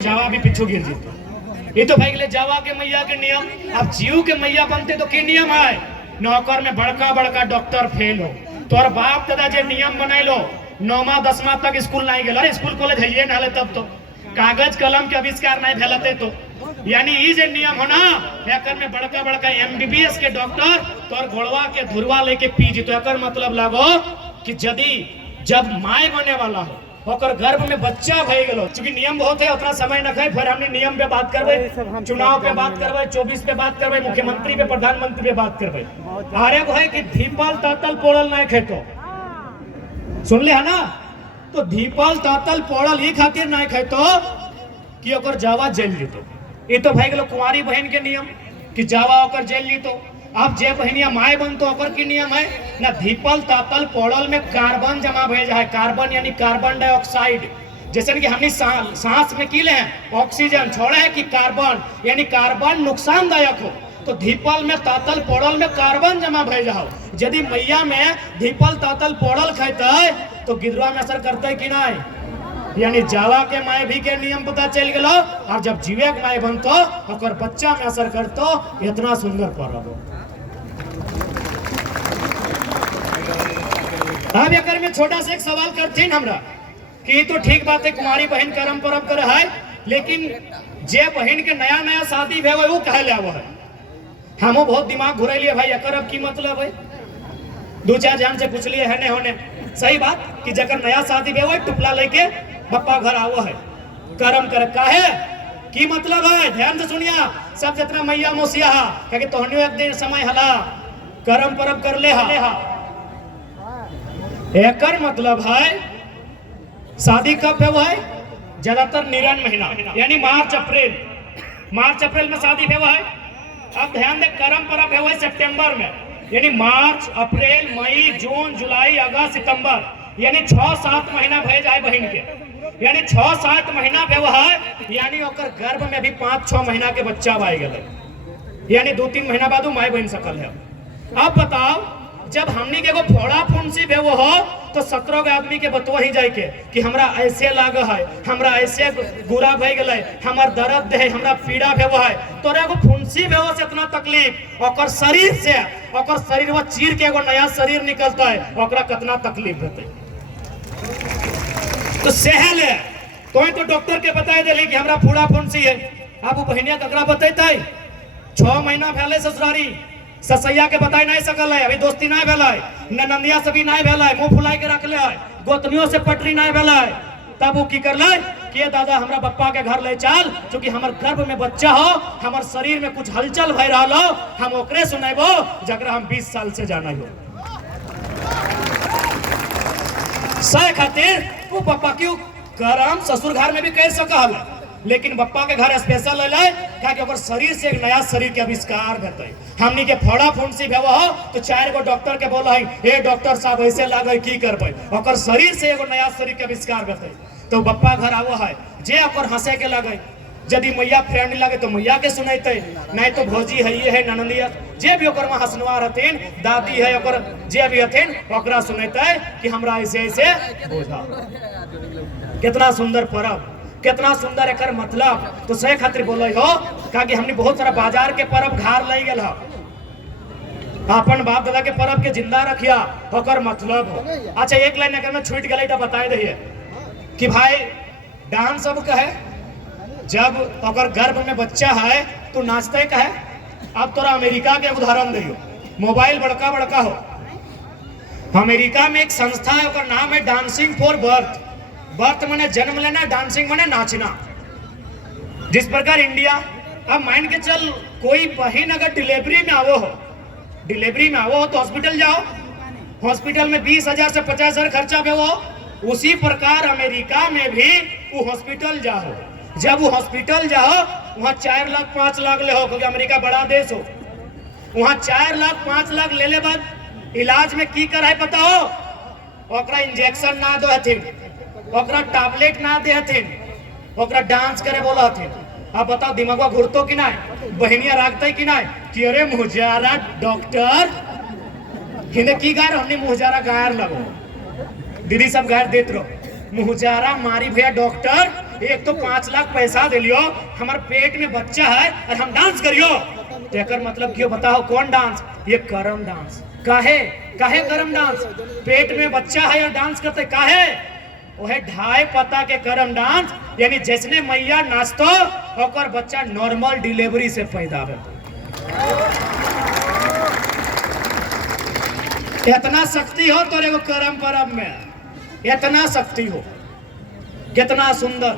जावा भी पीछू गिर जीतो। ये तो भाई जावा के मैया के नियम। अब जीव के मैया बनते तो के नियम है नौकर में बड़का बड़का डॉक्टर फेल हो तोर बाप दादा जे नियम बनाइलो 9मा 10मा तक स्कूल नहीं गेल। अरे स्कूल कॉलेज है ना तब तो कागज कलम के आविष्कार नहीं भेलते तो यानी ये जे नियम हो ना एकर में बड़का बड़का एमबीबीएस के डॉक्टर तोर घोड़वा के धुरवा लेके पी जी। तो एकर मतलब लागो कि यदि जब माय बने वाला हो ओकर गर्भ में बच्चा भय गेलो क्योंकि नियम बहुत है उतना समय न खाए। फिर हमने नियम पे बात करबे, चुनाव पे बात करबे, 24 पे बात करबे, मुख्यमंत्री पे प्रधानमंत्री पे बात करबे। आरे को है कि धीपल तातल पोड़ल नहीं खेतो सुन ले है ना। तो धीपल तातल पोड़ल ई खातिर नहीं खेतो कि ओकर जावा जेल जीतो। ये तो भाई गेलो कुंवारी बहन के नियम कि जावा ओकर जेल जीतो। अब जे बहनिया माय बनतो ओकर की नियम है ना धीपल तातल पोड़ल में कार्बन जमा भय जाए। कार्बन यानी कार्बन डाइऑक्साइड जैसे कि हमने सांस में की ले ऑक्सीजन छोड़े है कि कार्बन यानी कार्बन नुकसानदायक हो। तो धीपल में तातल पोड़ल में कार्बन जमा भय जाओ। यदि मैया में धीपल तातल पोड़ल खाते तो गिदवा में असर करते कि नहीं। यानी जावा के माय भी के नियम पता चल गलो और जब जीवे के माय बनतो ओकर बच्चा में असर करतो। इतना सुंदर पर्व अब एकर में छोटा सा एक सवाल करथिन हमरा कि तो ठीक बात है कुमारी बहन करम परब कर है लेकिन जे बहन के नया नया शादी भे वो कहे ले है। हमो बहुत दिमाग घुरैलिए भाई एकर अब की मतलब है। दो चार जान से पूछ लिए है ने होने सही बात कि जकर नया शादी भे वो टुपला लेके पप्पा घर आवो है करम कर काहे की मतलब है। ध्यान से सुनिया सब जितना मैया मोसिया कहे तोहनियो एक दिन समय हला करम परब कर ले हा। एकर मतलब है शादी कब है वो है ज्यादातर निरन महीना यानी मार्च अप्रैल में शादी है वो है। अब ध्यान दे करम परब है वो है सितंबर में यानी मार्च अप्रैल मई जून जुलाई अगस्त सितंबर यानी 6-7 महीना भय जाए बहन के यानी 6-7 महीना भे वो है यानी ओकर गर्भ में भी 5-6 महीना के बच्चा आए गए यानी 2-3 महीना बाद माय बन सकल है। अब बताओ जब हमनी के फोड़ा फुंसी भे वो हो तो 17 के आदमी के बतवा ही जाए के कि हमरा ऐसे लाग है हमरा ऐसे गुरा भय गए हमर दर्द है हमरा पीड़ा भे वो है। तोरा एगो फुंसी भे वो से इतना तकलीफ ओकर शरीर वो चीर के एगो नया शरीर निकलता है ओकरा कितना तकलीफ होते तो सहल है। तो डॉक्टर के बताए दिली कि हमरा फूड़ा फुंसी है। अब वो बहनिया ककरा बतेते 6 महीना भेले ससुरारी ससैया के बताई नहीं सकल है अभी दोस्ती नहीं भेल है ननदिया से भी नहीं भेल है मुंह फुलाई के रखले है गोतनियों से पटरी नहीं भेल है। तब वो की करले कि दादा हमरा पप्पा के घर ले चल क्योंकि हमर गर्भ में बच्चा हो हमर शरीर में कुछ हलचल भय रहा हो हम ओकरे सुनेबो जकरा हम 20 साल से जाना हो। सह खातिर वो पप्पा क्यों करम ससुर घर में भी कर सकल लेकिन पप्पा के घर स्पेशल ले कि ओकर शरीर से एक नया शरीर के आविष्कार करते हमनी के फोड़ा फुंसी भेवा हो तो 4 गो डॉक्टर के बोला है ए डॉक्टर साहब ऐसे लागे की करबे ओकर शरीर से एगो नया शरीर के आविष्कार करते तो पप्पा घर आवो है जे ओकर हंसे के लगे यदि मैया फ्रेंड लगे तो मैया के सुनते नहीं तो भौजी है ये है ननदिया जे भी ओकर में हंसनवा रहथिन दादी है ओकर जे भी हथिन ओकरा सुनते कि हमरा ऐसे ऐसे बोझा। कितना सुंदर पर्व कितना सुंदर एकर मतलब तो सही खातिर बोले हो कि हमने बहुत सारा बाजार के पर्व घर ले गए अपन बाप दादा के पर्व के जिंदा रखिया ओकर मतलब हो। अच्छा एक लाइन अगर में छूट गई तो बताए दिए कि भाई डांस सब कहे जब ओकर गर्भ में बच्चा है तो नाचते कहे। अब तोरा अमेरिका के उदाहरण दियो मोबाइल बड़का बड़का हो अमेरिका में एक संस्था है ओकर नाम है डांसिंग फॉर बर्थ माने जन्म लेना डांसिंग माने नाचना। जिस प्रकार इंडिया अब माइंड के चल कोई बहन अगर डिलीवरी में आवो हो तो हॉस्पिटल जाओ हॉस्पिटल में 20,000 से 50,000 खर्चा पे हो। उसी प्रकार अमेरिका में भी वो हॉस्पिटल जाओ जब वो हॉस्पिटल जाओ वहाँ 4 लाख 5 लाख ले हो क्योंकि अमेरिका बड़ा देश हो वहाँ 4 लाख 5 लाख ले बाद इलाज में की कराए पता हो ओकरा इंजेक्शन ना दो हथिन ओकरा टैबलेट ना दे हथिन ओकरा डांस करे बोला हथिन। अब बताओ दिमागवा घुरतो कि नहीं बहनिया राखते कि नहीं कि अरे मुहजारा डॉक्टर हिंदे की गायर हमने मुहजारा गायर लगो दीदी सब गायर देत रहो मुहजारा मारी भैया डॉक्टर एक तो 5 लाख पैसा दिलियो, हमारे पेट में बच्चा है और हम डांस करियो, तो एकर मतलब क्यों बताओ? कौन डांस? ये करम डांस। काहे काहे करम डांस? पेट में बच्चा है और डांस करते काहे? वो है ढाई पता के करम डांस, यानी जैसने मैया नाचतो और बच्चा नॉर्मल डिलीवरी से पैदा हो। इतना शक्ति हो तोरे को करम परम में, इतना शक्ति हो। कितना सुंदर,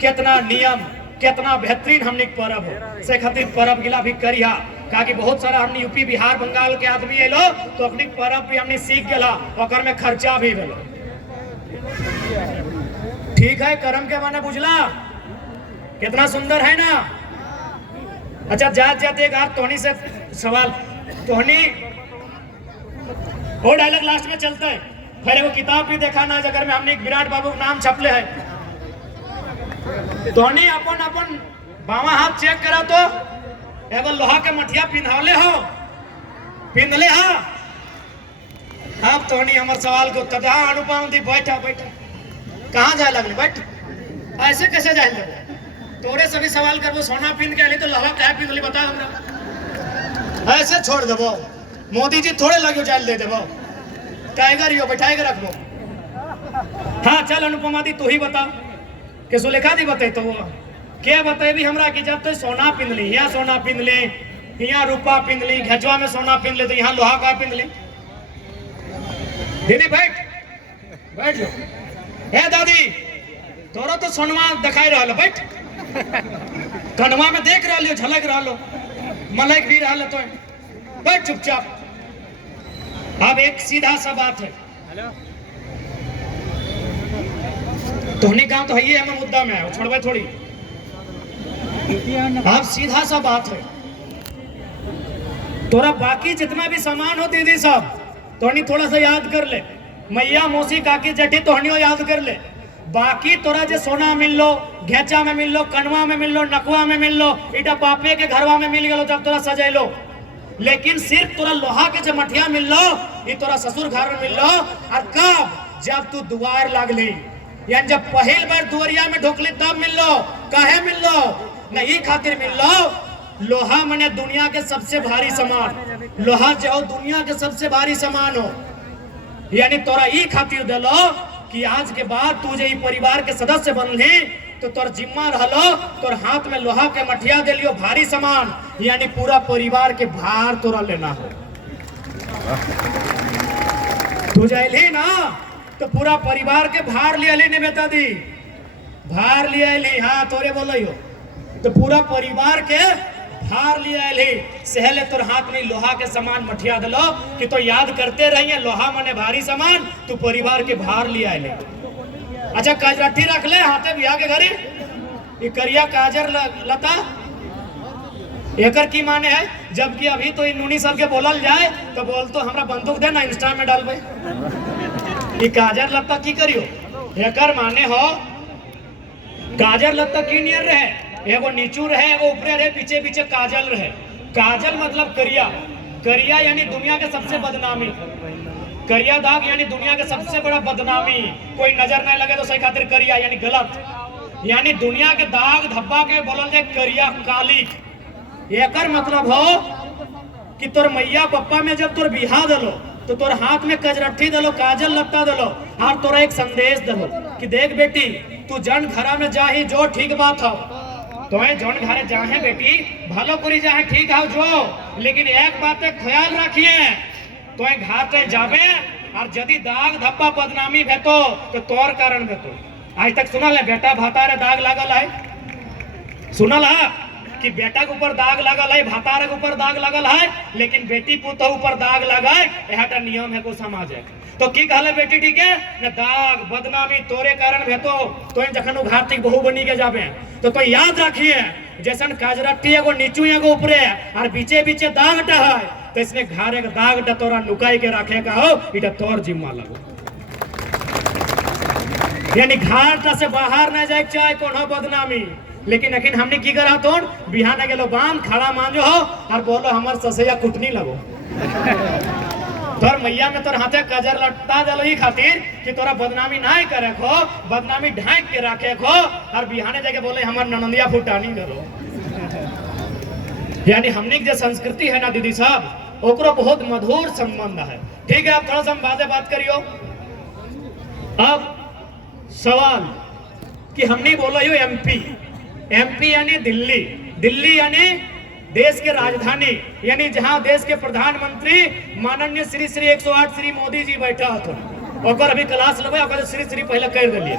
कितना नियम, कितना बेहतरीन हमने परब हो। से खातिर परब गिला भी करिया, कहा कि बहुत सारा हमने यूपी बिहार बंगाल के आदमी एलो तो अपनी परब भी हमने सीख गया, और में खर्चा भी भेलो। ठीक है, करम के माने बुझला? कितना सुंदर है ना। अच्छा, जात जाते एक हाथ तोहनी से सवाल, तोहनी वो डायलॉग लास्ट में चलता है। फिर वो किताब भी देखा ना जगह में हमने एक विराट बाबू का नाम छपले है। तोहनी अपन अपन बावा हाथ चेक करा तो एगो लोहा के मठिया पिंधावले हो, पिंधले हा। अब तोहनी हमारे सवाल को तदा अनुपम दी बैठा बैठा कहाँ जाए लगले? बैठ, ऐसे कैसे जाए लगे? तोरे सभी सवाल करबो, सोना पिन के तो लोहा क्या पिंधली बता हमरा। ऐसे छोड़ देबो? मोदी जी थोड़े लगे जाए दे देबो? टाइगर यो बैठाए के रखबो। हाँ चल अनुपमा दी तू ही बता के सुलेखा दी बते तो क्या बते भी हमरा कि जब तो सोना पिंध ली, यहाँ सोना पिंध ली, यहाँ रूपा पिंध ली, घेचवा में सोना पिंध ली, तो यहाँ लोहा का पिंध ली। दीदी बैठ बैठ जो। हे दादी तोरा तो सोनवा दिखाई रहा, बैठ। कनवा में देख रहा, झलक रहा, मलक भी रहा, तो बैठ चुपचाप। अब एक सीधा सा बात है, तोहनी गांव तो है ही हमें मुद्दा में है, छोड़वे थोड़ी। अब सीधा सा बात है, तोरा बाकी जितना भी सामान हो दीदी साहब तोहनी थोड़ा सा याद कर ले। मैया मौसी काकी जेठी तोहनियो याद कर ले। बाकी तोरा जे सोना मिल लो, घेचा में मिल लो, कनवा में मिल लो, नकुआ में मिल लो, इटा बापे के घरवा में मिल गलो जब तोरा सजेलो। लेकिन सिर्फ तोरा लोहा के जो मठिया मिल लो, ये तोरा ससुर घर में मिल लो। और कब? जब तू दुआर लागली, यानी जब पहल बार दुआरिया में ढोकली तब मिल लो। काहे मिल लो? नहीं खातिर मिल लो, लोहा मने दुनिया के सबसे भारी सामान। लोहा जो दुनिया के सबसे भारी सामान हो, यानी तोरा ई खातिर दिलो कि आज के बाद तू जे परिवार के सदस्य बनली तो तोर जिम्मा रहलो, तोर हाथ में लोहा के मठिया दिलियो भारी सामान, यानी पूरा परिवार के भार तोरा लेना हो। तू जाइली ना तो पूरा परिवार के भार लिया ली, नहीं बेटा दी भार लिया ली। हाँ तोरे बोलो तो पूरा परिवार के भार लिया ली। सहले तोर हाथ में लोहा के सामान मठिया दिलो कि तो याद करते रहिए लोहा मने भारी सामान, तू परिवार के भार लिया ले। अच्छा काजरठी रख ले हाथे बिया के घरी, ये करिया काजर लता एकर की माने है? जबकि अभी तो इन सब के बोलल जाए तो बोल तो हमरा बंदूक दे ना, इंस्टा में डालबे। ये काजर लता की करियो? एकर माने हो काजर लता की नियर रहे, एगो नीचू रहे, एगो ऊपरे रहे, पीछे पीछे काजल रहे। काजल मतलब करिया, करिया यानी दुनिया के सबसे बदनामी, करिया दाग यानी दुनिया के सबसे बड़ा बदनामी। कोई नजर नहीं लगे तो सही खातिर करिया यानी गलत, यानी दुनिया के दाग धब्बा के बोलल जाए करिया काली। एकर मतलब हो कि तोर मैया पप्पा में जब तोर बिहा दलो तो तोर हाथ में कजरट्ठी दलो, काजल लत्ता दलो, और तोरा एक संदेश दलो कि देख बेटी तू जन घरा में जाही जो ठीक बात हो, तो जौन घरे जाहे बेटी भलो करी जाहे ठीक है जो, लेकिन एक बात ख्याल रखिए तो घर पे जाबे और यदि दाग धब्बा बदनामी भेतो तो तोर कारण भेतो। आज तक सुनल है बेटा भातारे दाग लागल है? सुनल है कि बेटा के ऊपर दाग लागल है, भातारे के ऊपर दाग लागल है, लेकिन बेटी पुत ऊपर दाग लगा है, नियम है को समाज है। तो की कहले बेटी ठीक है न, दाग बदनामी तोरे कारण भेतो, तो जखन घातिक बहू बनी के जाबे तो याद रखिए जैसन काजरट्टी एगो नीचू एगो ऊपरे और बीचे बीचे दाग है, तो इसने घारे दाग तोरा नुकाई के रखे का हो, इटा तोर जिम्मा लगो। यानी घाट से बाहर न जाए चाहे कोनो बदनामी। लेकिन अखिन हमने की करा तो बिहान गेलो बांध खड़ा मांजो हो और बोलो हमार ससैया कुटनी लगो। तोर मैया में तोर हाथे कजर लटता दलो ही खातिर कि तोरा बदनामी नहीं करे खो, बदनामी ढांक के रखे खो, और बिहाने जाके बोले हमार ननंदिया फुटानी करो। यानी हमने जो संस्कृति है ना दीदी साहब, ओकरो बहुत मधुर संबंध है। ठीक है, आप थोड़ा सा हम बात करियो। अब सवाल कि हमने बोला यो एमपी यानी दिल्ली, दिल्ली यानी देश के राजधानी, यानी जहां देश के प्रधानमंत्री माननीय श्री 108 श्री मोदी जी बैठा हथुन। ओकर अभी क्लास लेबे, ओकर श्री पहले कर दिलिए।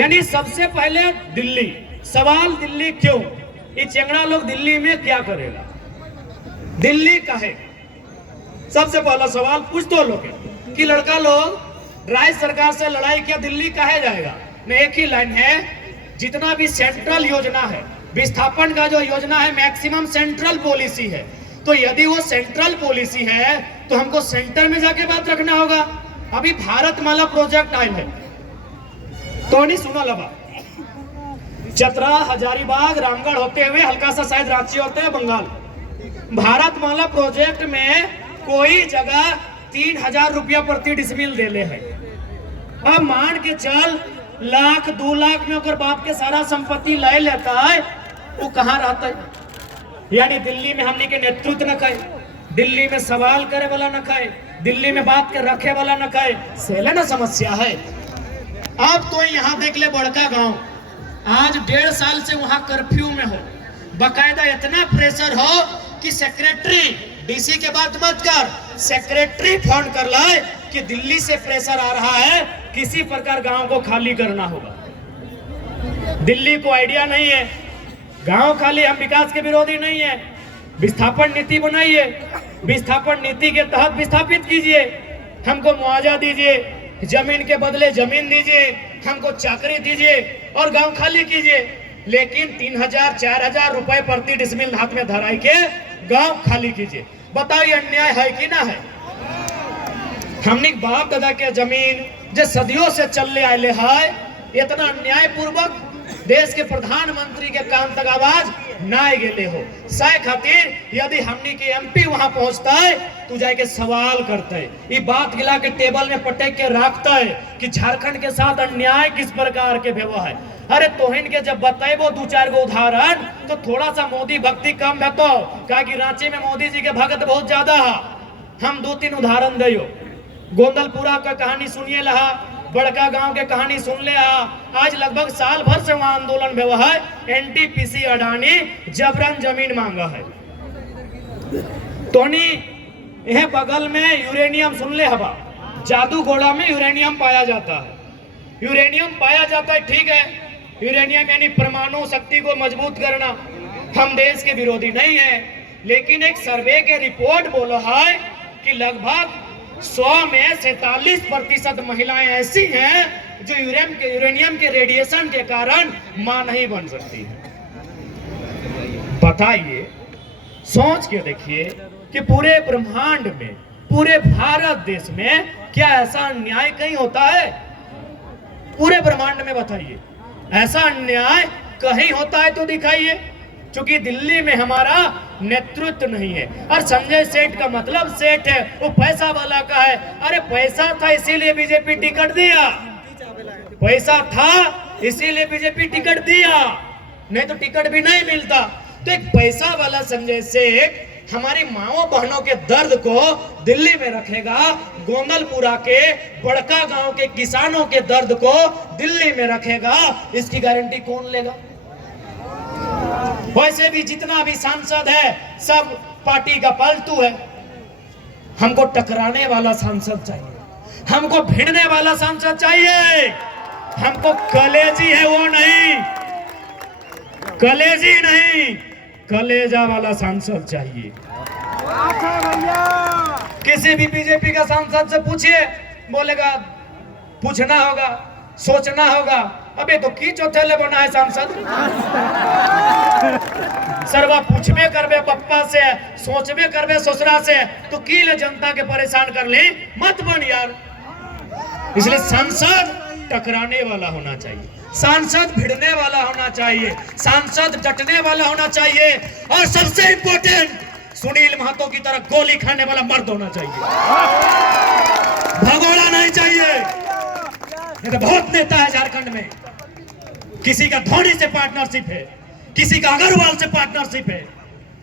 यानी सबसे पहले दिल्ली। सवाल दिल्ली क्यों? ये चेंगड़ा लोग दिल्ली में क्या करेगा, दिल्ली काहे? सबसे पहला सवाल पूछ दो लोग कि लड़का लोग राज्य सरकार से लड़ाई किया, दिल्ली काहे जाएगा? में एक ही लाइन है, जितना भी सेंट्रल योजना है, विस्थापन का जो योजना है मैक्सिमम सेंट्रल पॉलिसी है, तो यदि वो सेंट्रल पॉलिसी है तो हमको सेंटर में जाके बात रखना होगा। अभी भारतमाला प्रोजेक्ट आए है तो नहीं सुना लगा, चतरा हजारीबाग रामगढ़ होते हुए हल्का सा शायद रांची होते हैं बंगाल। भारतमाला प्रोजेक्ट में कोई जगह 3000 रुपया प्रति डिसमिल दे ले है। अब मान के चल 1,00,000 2 लाख में अगर बाप के सारा संपत्ति ले लेता है, वो कहाँ रहता है? यानी दिल्ली में हमने के नेतृत्व न खाए, दिल्ली में सवाल करे वाला न खाए, दिल्ली में बात के रखे वाला न खाए, सेले ना समस्या है। अब तो यहाँ देख ले बड़का गांव, आज 1.5 साल से वहां कर्फ्यू में हो, बकायदा इतना प्रेशर हो कि सेक्रेटरी, डीसी के बात मत कर, सेक्रेटरी फोन कर लाए कि दिल्ली से प्रेशर आ रहा है, किसी प्रकार गांव को खाली करना होगा। दिल्ली को आइडिया नहीं है, गांव खाली, हम विकास के विरोधी नहीं है, विस्थापन नीति बनाइए, विस्थापन नीति के तहत विस्थापित कीजिए, हमको मुआवजा दीजिए, जमीन के बदले जमीन दीजिए, हमको चाकरी दीजिए और गांव खाली कीजिए। लेकिन 3000-4000 रुपए प्रति डिसमिल हाथ में धराई के गांव खाली कीजिए। बताओ ये अन्याय है कि ना है? हमने बाप दादा के जमीन जो सदियों से चलने आए है, इतना अन्याय पूर्वक देश के प्रधानमंत्री के कान तक आवाज ना गेले हो। सह खातिर यदि हमने के एमपी वहां पहुंचता है तो जाके सवाल करते है, ये बात गिला के टेबल में पटक के रखता है कि झारखंड के साथ अन्याय किस प्रकार के व्यवहार है। अरे तोहिन के जब बताइबो 2-4 गो उदाहरण तो थोड़ा सा मोदी भक्ति कम भेटो, क्या कि रांची में मोदी जी के भगत बहुत ज्यादा है। हम 2-3 उदाहरण दियो, गोंदलपुरा का कहानी सुनिए लहा, बड़का गांव के कहानी सुन ले। आज लगभग साल भर से वहां आंदोलन हुआ है, एनटीपीसी अडानी जबरन जमीन मांगा है। तोनी यह बगल में यूरेनियम सुन ले हवा, जादू घोड़ा में यूरेनियम पाया जाता है, यूरेनियम पाया जाता है, ठीक है, यूरेनियम यानी परमाणु शक्ति को मजबूत करना। हम देश के विरोधी नहीं है, लेकिन एक सर्वे के रिपोर्ट बोला है कि लगभग 100 में 47% महिलाएं ऐसी हैं जो यूरेनियम के रेडिएशन के कारण मां नहीं बन सकती है। बताइए, सोच के देखिए कि पूरे ब्रह्मांड में, पूरे भारत देश में क्या ऐसा अन्याय कहीं होता है? पूरे ब्रह्मांड में बताइए, ऐसा अन्याय कहीं होता है तो दिखाइए। क्योंकि दिल्ली में हमारा नेतृत्व नहीं है। और संजय सेठ का मतलब सेठ है, वो पैसा वाला का है। अरे पैसा था इसीलिए बीजेपी टिकट दिया, पैसा था इसीलिए बीजेपी टिकट दिया, नहीं तो टिकट भी नहीं मिलता। तो एक पैसा वाला संजय सेठ हमारी माओ बहनों के दर्द को दिल्ली में रखेगा, गोंदलपुरा के बड़का गांव के किसानों के दर्द को दिल्ली में रखेगा, इसकी गारंटी कौन लेगा? वैसे भी जितना भी सांसद है सब पार्टी का पालतू है। हमको टकराने वाला सांसद चाहिए, हमको भिड़ने वाला सांसद चाहिए, हमको कलेजी है वो नहीं, कलेजी नहीं, कलेजा वाला सांसद चाहिए। किसी भी बीजेपी का सांसद से पूछिए, बोलेगा पूछना होगा, सोचना होगा। अबे तो की चौथे ले बना है सांसद, सरवा पूछबे करबे पप्पा से, सोचबे करबे ससुरा से, तो की ले जनता के परेशान कर ले, मत बन यार। इसलिए सांसद टकराने वाला होना चाहिए, सांसद भिड़ने वाला होना चाहिए, सांसद डटने वाला होना चाहिए। और सबसे इंपॉर्टेंट, सुनील महतो की तरह गोली खाने वाला मर्द होना चाहिए, भगोड़ा नहीं चाहिए। ये तो बहुत नेता है झारखंड में, किसी का धोनी से पार्टनरशिप है, किसी का अग्रवाल से पार्टनरशिप है।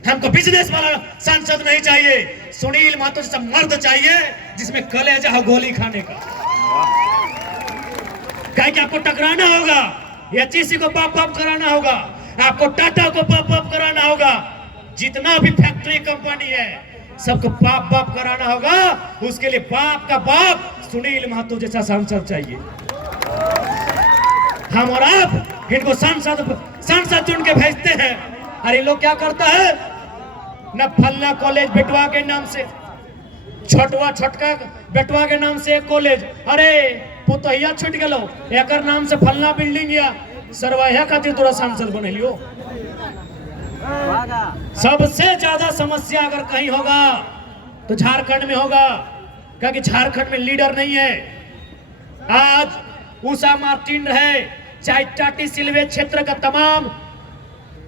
हमको बिजनेस वाला सांसद नहीं चाहिए, सुनील महतो जैसा मर्द चाहिए जिसमें कलेजा हो गोली खाने का। कहीं कि आपको टकराना होगा, एचईसी को पाप पाप कराना होगा, आपको टाटा को पाप पाप कराना होगा, जितना भी फैक्ट्री कंपनी है सबको पाप पाप कराना होगा। उसके लिए बाप का बाप सुनील महतो जैसा सांसद चाहिए। हम और आप इनको सांसद चुन के भेजते हैं। अरे लोग क्या करता है न, फलना कॉलेज बेटवा के नाम से, छोटका बेटवा के नाम से एक कॉलेज, अरे पुतहिया छूट गलो एक नाम से फलना बिल्डिंग या सरवाया खातिर तोरा सांसद बने लियो। सबसे ज्यादा समस्या अगर कहीं होगा तो झारखंड में होगा, क्योंकि झारखंड में लीडर नहीं है। आज उषा मार्टिन रहे, चाहे टाटी सिलवे क्षेत्र का तमाम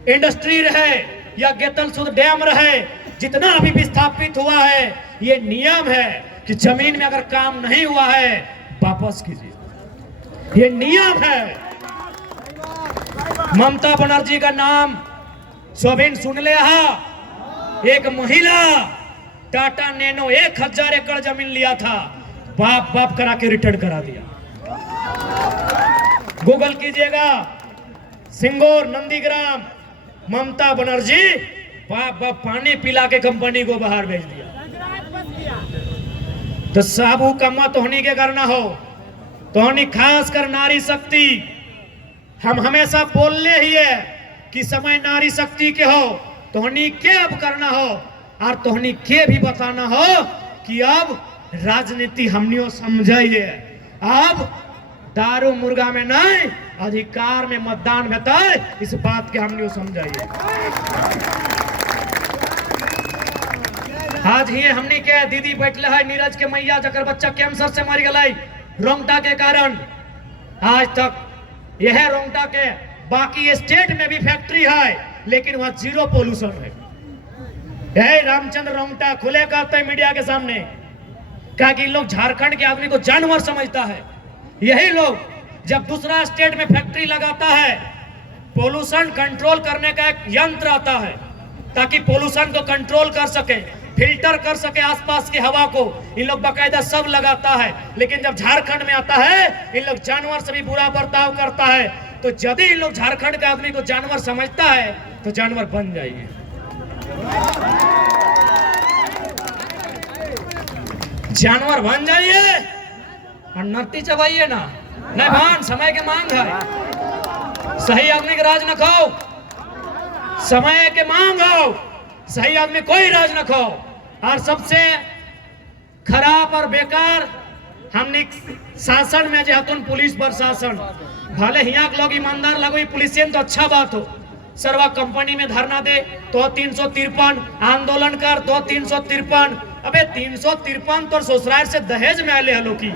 इंडस्ट्री रहे या गेतल सुध डैम रहे, जितना अभी विस्थापित हुआ है, ये नियम है कि जमीन में अगर काम नहीं हुआ है वापस कीजिए, ये नियम है। ममता बनर्जी का नाम सोबिन सुन ले, एक महिला टाटा नैनो 1000 एकड़ जमीन लिया था, बाप बाप करा के रिटर्न करा दिया। गूगल कीजिएगा, सिंगोर नंदीग्राम, ममता बनर्जी बाप बाप पानी पिला के कंपनी को बाहर भेज दिया। तो साबू कम्मा तोहनी के करना हो, तोहनी खास कर नारी शक्ति, हम हमेशा बोलने ही है कि समय नारी शक्ति के हो, तोहनी के अब करना हो और तोहनी के भी बताना हो कि अब राजनीति हमनियों समझाइए, अब दारू मुर्गा में नहीं अधिकार में मतदान बताए, इस बात के हमनियों समझाइए। आज ही हमने के दीदी बैठले है नीरज के मैया, जकर बच्चा कैंसर से मर गए रोंगटा के कारण। आज तक यह रोंगटा के बाकी स्टेट में भी फैक्ट्री है, लेकिन वहां जीरो पोल्यूशन है। यही रामचंद्र रोंगटा खुले कहते हैं मीडिया के सामने, क्या कि लोग झारखंड के आदमी को जानवर समझता है। यही लोग जब दूसरा स्टेट में फैक्ट्री लगाता है, पोल्यूशन कंट्रोल करने का एक यंत्र आता है ताकि पोल्यूशन को कंट्रोल कर सके, फिल्टर कर सके आसपास की हवा को, इन लोग बाकायदा सब लगाता है। लेकिन जब झारखंड में आता है, इन लोग जानवर से भी बुरा बर्ताव करता है। तो यदि इन लोग झारखंड के आदमी को जानवर समझता है तो जानवर बन जाइए। जानवर बन जाइए और नरती चबाइए ना, नहीं भान, समय के मांग है। सही आदमी के राज न खाओ, समय के मांग हो, सही आदमी कोई राज न खाओ। और सबसे खराब और बेकार हमने शासन में जो हतुन पुलिस प्रशासन, भले यहाँ के लोग ईमानदार लगो, पुलिस तो अच्छा बात हो, सरवा कंपनी में धरना दे तो 353, आंदोलन कर तो 353। अबे 353 तो ससुराल से दहेज में आले हलो की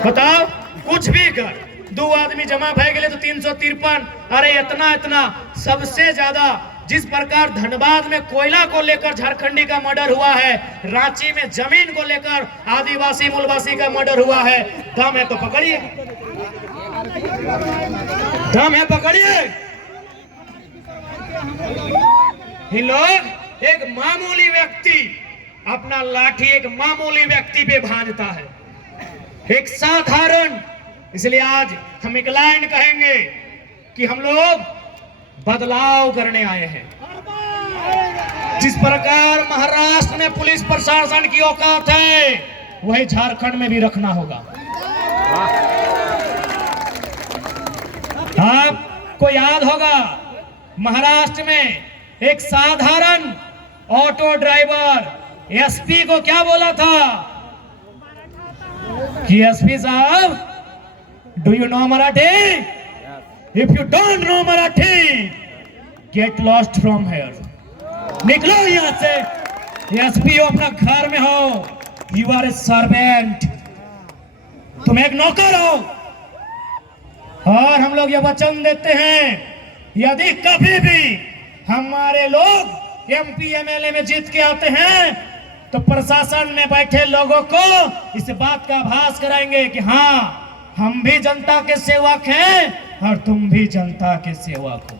बताओ, कुछ भी कर, 2 आदमी जमा भय गए तो 353। अरे इतना इतना। सबसे ज्यादा जिस प्रकार धनबाद में कोयला को लेकर झारखंडी का मर्डर हुआ है, रांची में जमीन को लेकर आदिवासी मूलवासी का मर्डर हुआ है, दम है तो पकड़िए, दम है पकड़िए। ये लोग एक मामूली व्यक्ति, अपना लाठी एक मामूली व्यक्ति पे भाजता है, एक साधारण। इसलिए आज हम एक लाइन कहेंगे कि हम लोग बदलाव करने आए हैं। जिस प्रकार महाराष्ट्र में पुलिस प्रशासन की औकात है, वही झारखंड में भी रखना होगा। आपको याद होगा महाराष्ट्र में एक साधारण ऑटो ड्राइवर एसपी को क्या बोला था कि एसपी साहब, do you know Marathi? If you don't know Marathi, get lost from here. निकलो यहां से। एसपी हो, अपना घर में हो, यू आर ए सर्वेंट, तुम एक नौकर हो। और हम लोग ये वचन देते हैं, यदि कभी भी हमारे लोग एमपी एमएलए में जीत के आते हैं तो प्रशासन में बैठे लोगों को इस बात का आभास कराएंगे कि हाँ, हम भी जनता के सेवक हैं और तुम भी जनता के सेवक हो।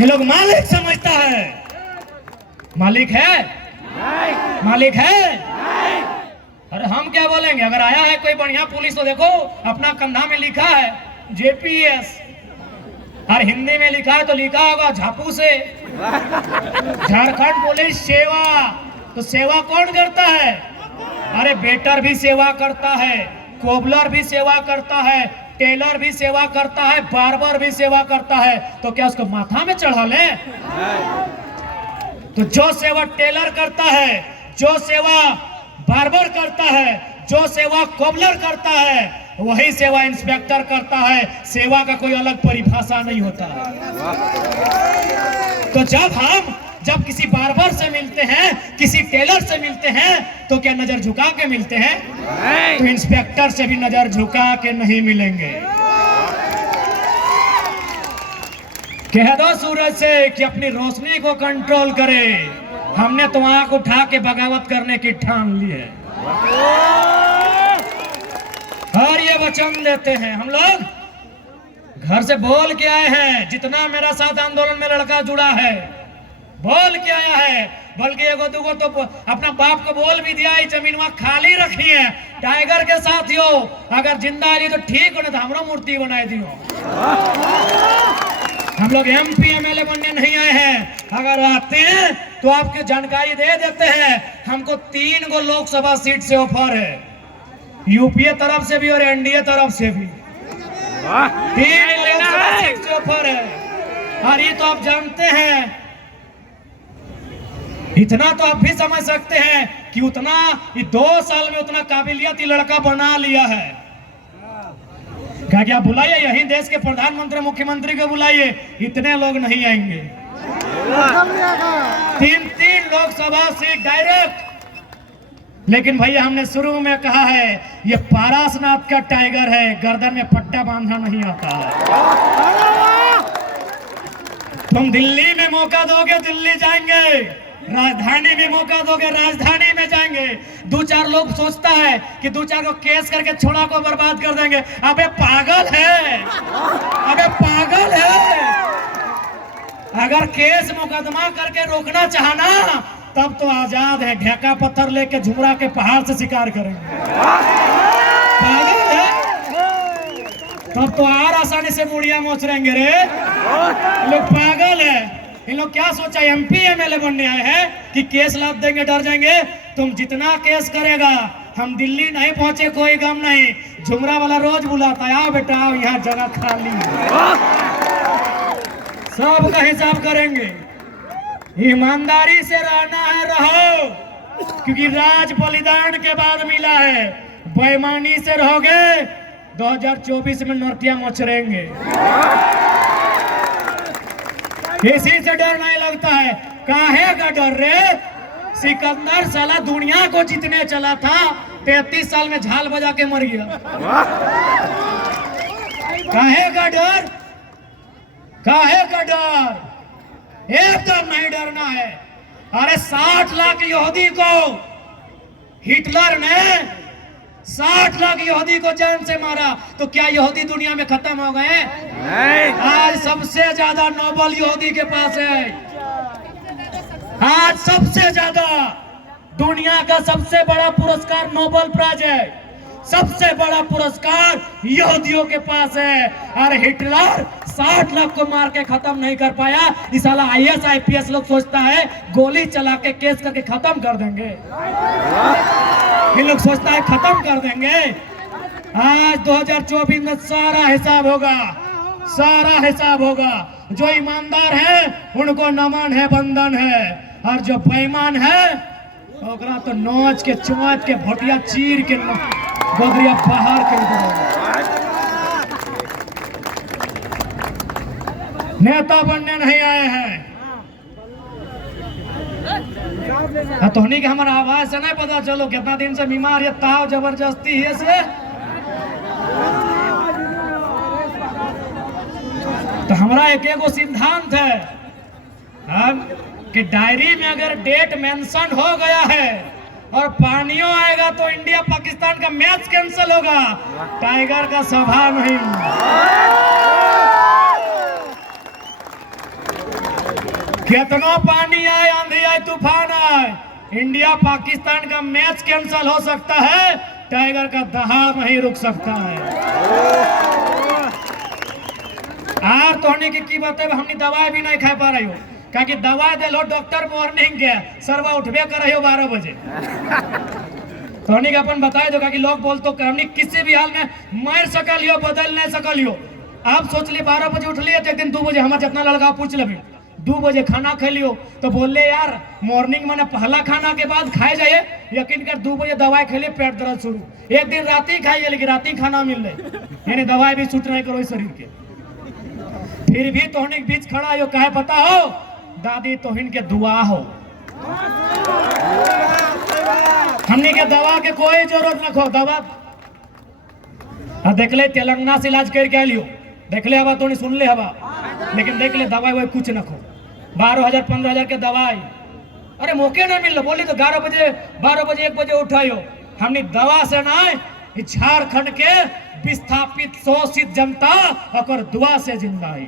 ये लोग मालिक समझता है। मालिक है? मालिक है? अरे हम क्या बोलेंगे? अगर आया है कोई बढ़िया पुलिस तो देखो अपना कंधा में लिखा है जेपीएस, और हिंदी में लिखा है तो लिखा होगा झापू से झारखंड पुलिस सेवा। तो सेवा कौन करता है? अरे वेटर भी सेवा करता है, कोबलर भी सेवा करता है, टेलर भी सेवा करता है, बार्बर भी सेवा करता है। तो क्या उसको माथा में चढ़ा ले? तो जो सेवा टेलर करता है, जो सेवा बार्बर करता है, जो सेवा कोबलर करता है, वही सेवा इंस्पेक्टर करता है। सेवा का कोई अलग परिभाषा नहीं होता। तो जब किसी बार्बर से मिलते हैं, किसी टेलर से मिलते हैं, तो क्या नजर झुका के मिलते हैं? तो इंस्पेक्टर से भी नजर झुका के नहीं मिलेंगे। कह दो सूरज से कि अपनी रोशनी को कंट्रोल करे। हमने तो आंख उठा के बगावत करने की ठान ली है और ये वचन देते हैं। हम लोग घर से बोल के आए हैं, जितना मेरा साथ आंदोलन में लड़का जुड़ा है बोल के आया है, बल्कि एगो दुगो तो अपना बाप को बोल भी दिया है जमीन वहां खाली रखी है टाइगर के साथियों, अगर जिंदा आ रही तो ठीक हो, ना तो हमरो मूर्ति बनाए दियो। हम लोग एमपी एमएलए बनने नहीं आए हैं। अगर आते हैं तो आपकी जानकारी दे देते हैं, हमको 3 गो लोकसभा सीट से ऑफर है, यूपीए तरफ से भी और एनडीए तरफ से भी 3 लोकसभा सीट से ऑफर है। और ये तो आप जानते हैं, इतना तो आप भी समझ सकते हैं कि उतना 2 साल में उतना काबिलियत ही लड़का बना लिया है। क्या बुलाइए, यही देश के प्रधानमंत्री मुख्यमंत्री को बुलाइए, इतने लोग नहीं आएंगे। 3 लोकसभा सीट डायरेक्ट। लेकिन भैया हमने शुरू में कहा है ये पारसनाथ का टाइगर है, गर्दन में पट्टा बांधना नहीं आता है। तुम दिल्ली में मौका दोगे दिल्ली जाएंगे, राजधानी में मौका दोगे राजधानी में जाएंगे। 2-4 लोग सोचता है कि 2-4 को केस करके छोड़ा को बर्बाद कर देंगे। अबे पागल है, अबे पागल है। अगर केस मुकदमा करके रोकना चाहना तब तो आजाद है, ढेका पत्थर लेके झुमरा के पहाड़ से शिकार करेंगे। पागल है, तब तो और आसानी से मुड़िया मोचरेंगे रे। लोग पागल है। इन लोग क्या सोचा एमपी एमएलए बनने आए हैं कि केस लाद देंगे डर जाएंगे। तुम जितना केस करेगा, हम दिल्ली नहीं पहुंचे कोई गम नहीं, झुमरा वाला रोज बुलाता है, आओ बेटा आओ, यहाँ जगह खाली है। सब का हिसाब करेंगे। ईमानदारी से रहना है रहो, क्योंकि राज बलिदान के बाद मिला है। बेईमानी से रहोगे 2024 में नौटिया मचरेंगे। इसी से डर नहीं लगता है। काहे का डर रे? सिकंदर साला दुनिया को जीतने चला था, 33 साल में झाल बजा के मर गया। काहे का डर? काहे का डर? एकदम नहीं डरना है। अरे 60 लाख यहूदी को हिटलर ने 60 लाख यहूदी को जान से मारा, तो क्या यहूदी दुनिया में खत्म हो गए? नहीं। आज सबसे ज्यादा नोबेल यहूदी के पास है। आज सबसे ज्यादा दुनिया का सबसे बड़ा पुरस्कार नोबेल प्राइज है, सबसे बड़ा पुरस्कार यहूदियों के पास है। और हिटलर 60 लाख को मार के खत्म नहीं कर पाया। इस साला आईएएस आईपीएस लोग सोचता है गोली चला के केस करके खत्म कर देंगे। ये लोग सोचता है खत्म कर देंगे। आज 2024 में सारा हिसाब होगा, सारा हिसाब होगा। जो ईमानदार है उनको नमन है, बंधन है, और जो बेईमान है ओकरा तो नोच के चोंच के भोटिया चीर के गोदरिया बाहर के नेता बनने नहीं आए हैं। तोहनी के हमारा आवाज से नहीं पता चलो कितना दिन से बीमार है, ताव जबरदस्ती है से तो हमारा एक एगो सिद्धांत है कि डायरी में अगर डेट मेंशन हो गया है और पानियों आएगा तो इंडिया पाकिस्तान का मैच कैंसिल होगा, टाइगर का सभा नहीं। कितना पानी आए, आंधी आए, तूफान आए, इंडिया पाकिस्तान का मैच कैंसिल हो सकता है, टाइगर का दहाड़ नहीं रुक सकता है। आर तो होने की बात है, हमने दवाई भी नहीं खा पा रही हो, क्योंकि दवाई दे लो डॉक्टर मॉर्निंग के सरवा उठबे कर रही हो 12 बजे। तो हमने अपन बताए दो कि लोग बोल तो हमने किसी भी हाल में मार सकलियो, बदल नहीं सकलियो। आप सोच लिए 12 बजे उठ लिए तो एक दिन 2 बजे हमारे जितना लड़का पूछ लेबे 2 बजे खाना खा लियो तो बोल ले यार मॉर्निंग मैंने पहला खाना के बाद खाए जाए, यकीन कर 2 बजे दवाई खा लिए पेट दर्द शुरू, एक दिन रात ही खाइए लेकिन रात ही खाना मिल रहे, यानी दवाई भी छूट नहीं करो शरीर के। फिर भी तोहनी के बीच खड़ा हो, कहे पता हो दादी तोहिन के दुआ हो, हमने के दवा के कोई जरूरत न खो। दवा देख ले तेलंगाना से इलाज करके लियो, देख ले हवा तो सुन ले हवा, लेकिन देख ले दवाई वही कुछ न खो। 12,000 15,000 के दवाई, अरे मौके नहीं मिल रहा, बोली तो 11 बजे 12 बजे 1 बजे उठायो। हमने दवा से ना झारखंड के विस्थापित शोषित जनता और दुआ से जिंदा है।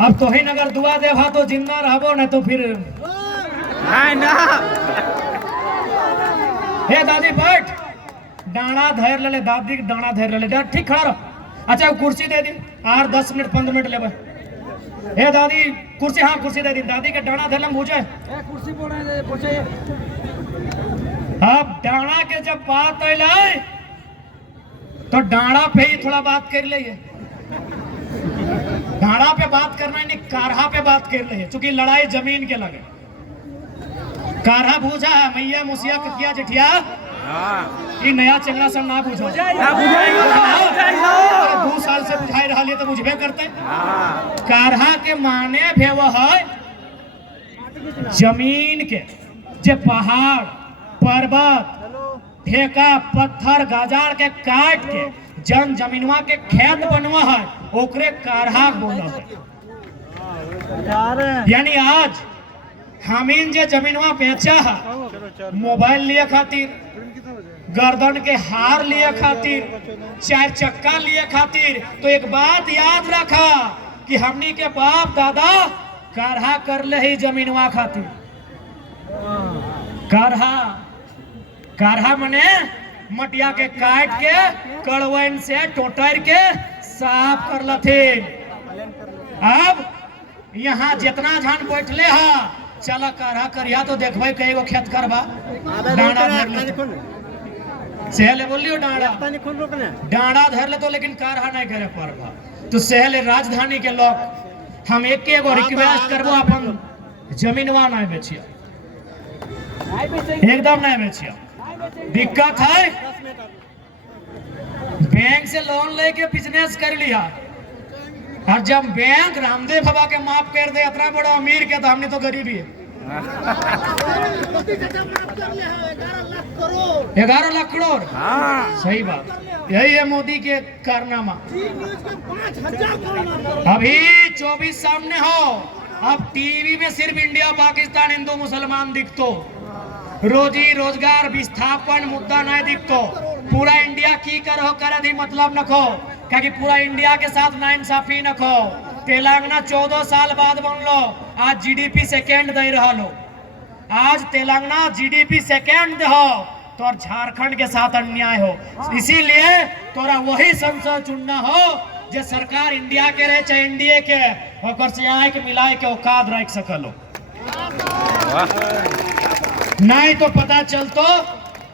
अब तो ही अगर दुआ दे तो जिंदा रहो, नहीं तो फिर ना। हे दादी बैठ, डांडा धैर ले, दादी डांडा धैर ले, ठीक खड़ा रहो। अच्छा कुर्सी दे दी, आर 10 मिनट 15 मिनट ले। हे दादी कुर्सी, हाँ कुर्सी दे दी, दादी के डांडा धैर पूछे कुर्सी पूछे। अब डांडा के जब बात अल तो डांडा पे ही थोड़ा बात कर ले, डांडा पे बात करना नहीं, कारहा पे बात कर ले, चूंकि लड़ाई जमीन के लगे। कारहा पूछा है मैया मुसिया ककिया जठिया, ये नया चंगड़ा सब ना पूछो, 2 साल से बुझाई रहा लिए तो बुझबे करते। कारहा के माने भी वह है जमीन के, जे पहाड़ पर्वत ठेका पत्थर गाजार के काट के जन जमीनवा के खेत बनवा है, ओकरे कारहा बोला है। यानी आज हमीन जे जमीनवा बेचा है, मोबाइल लिए खातिर, गर्दन के हार लिए खातिर, 4 चक्का लिए खातिर, तो एक बात याद रखा कि हमनी के बाप दादा कारहा कर ले ही जमीनवा खातिर। कारहा कारहा मने मटिया के काट के कड़वन से टोटर के साफ कर लथे। अब यहाँ जितना झन बैठले हा चला कारहा करिया तो देखबे कई गो खेत करबा, डांडा धर ले सेहले बोलियो डांडा धर ले तो, लेकिन कारहा नहीं करे परबा। तो सेहले राजधानी के लोग हम एक एगो रिक्वेस्ट करबो, अपन जमीनवा नहीं बेचिया, एकदम नहीं बेचिया। दिक्कत है बैंक से लोन लेके बिजनेस कर लिया, और जब बैंक रामदेव बाबा के माफ कर दे इतना बड़ा अमीर के, तो हमने तो गरीबी है। 11 लाख करोड़, सही बात, यही है मोदी के कारनामा। अभी 24 सामने हो, अब टीवी में सिर्फ इंडिया पाकिस्तान हिंदू मुसलमान दिखतो, रोजी रोजगार विस्थापन मुद्दा नहीं दिखतो। पूरा इंडिया की करो करे दी मतलब नखो, क्योंकि पूरा इंडिया के साथ नाइंसाफी नखो। तेलंगाना 14 साल बाद बनलो, आज जीडीपी सेकेंड दे रहा लो, आज तेलंगाना जीडीपी सेकेंड हो तो झारखंड के साथ अन्याय हो। इसीलिए तोरा वही संसद चुनना हो जो सरकार इंडिया के रहे चाहे इंडिया के, और से आए के मिलाए के औकात रख सकलो, नहीं तो पता चलतो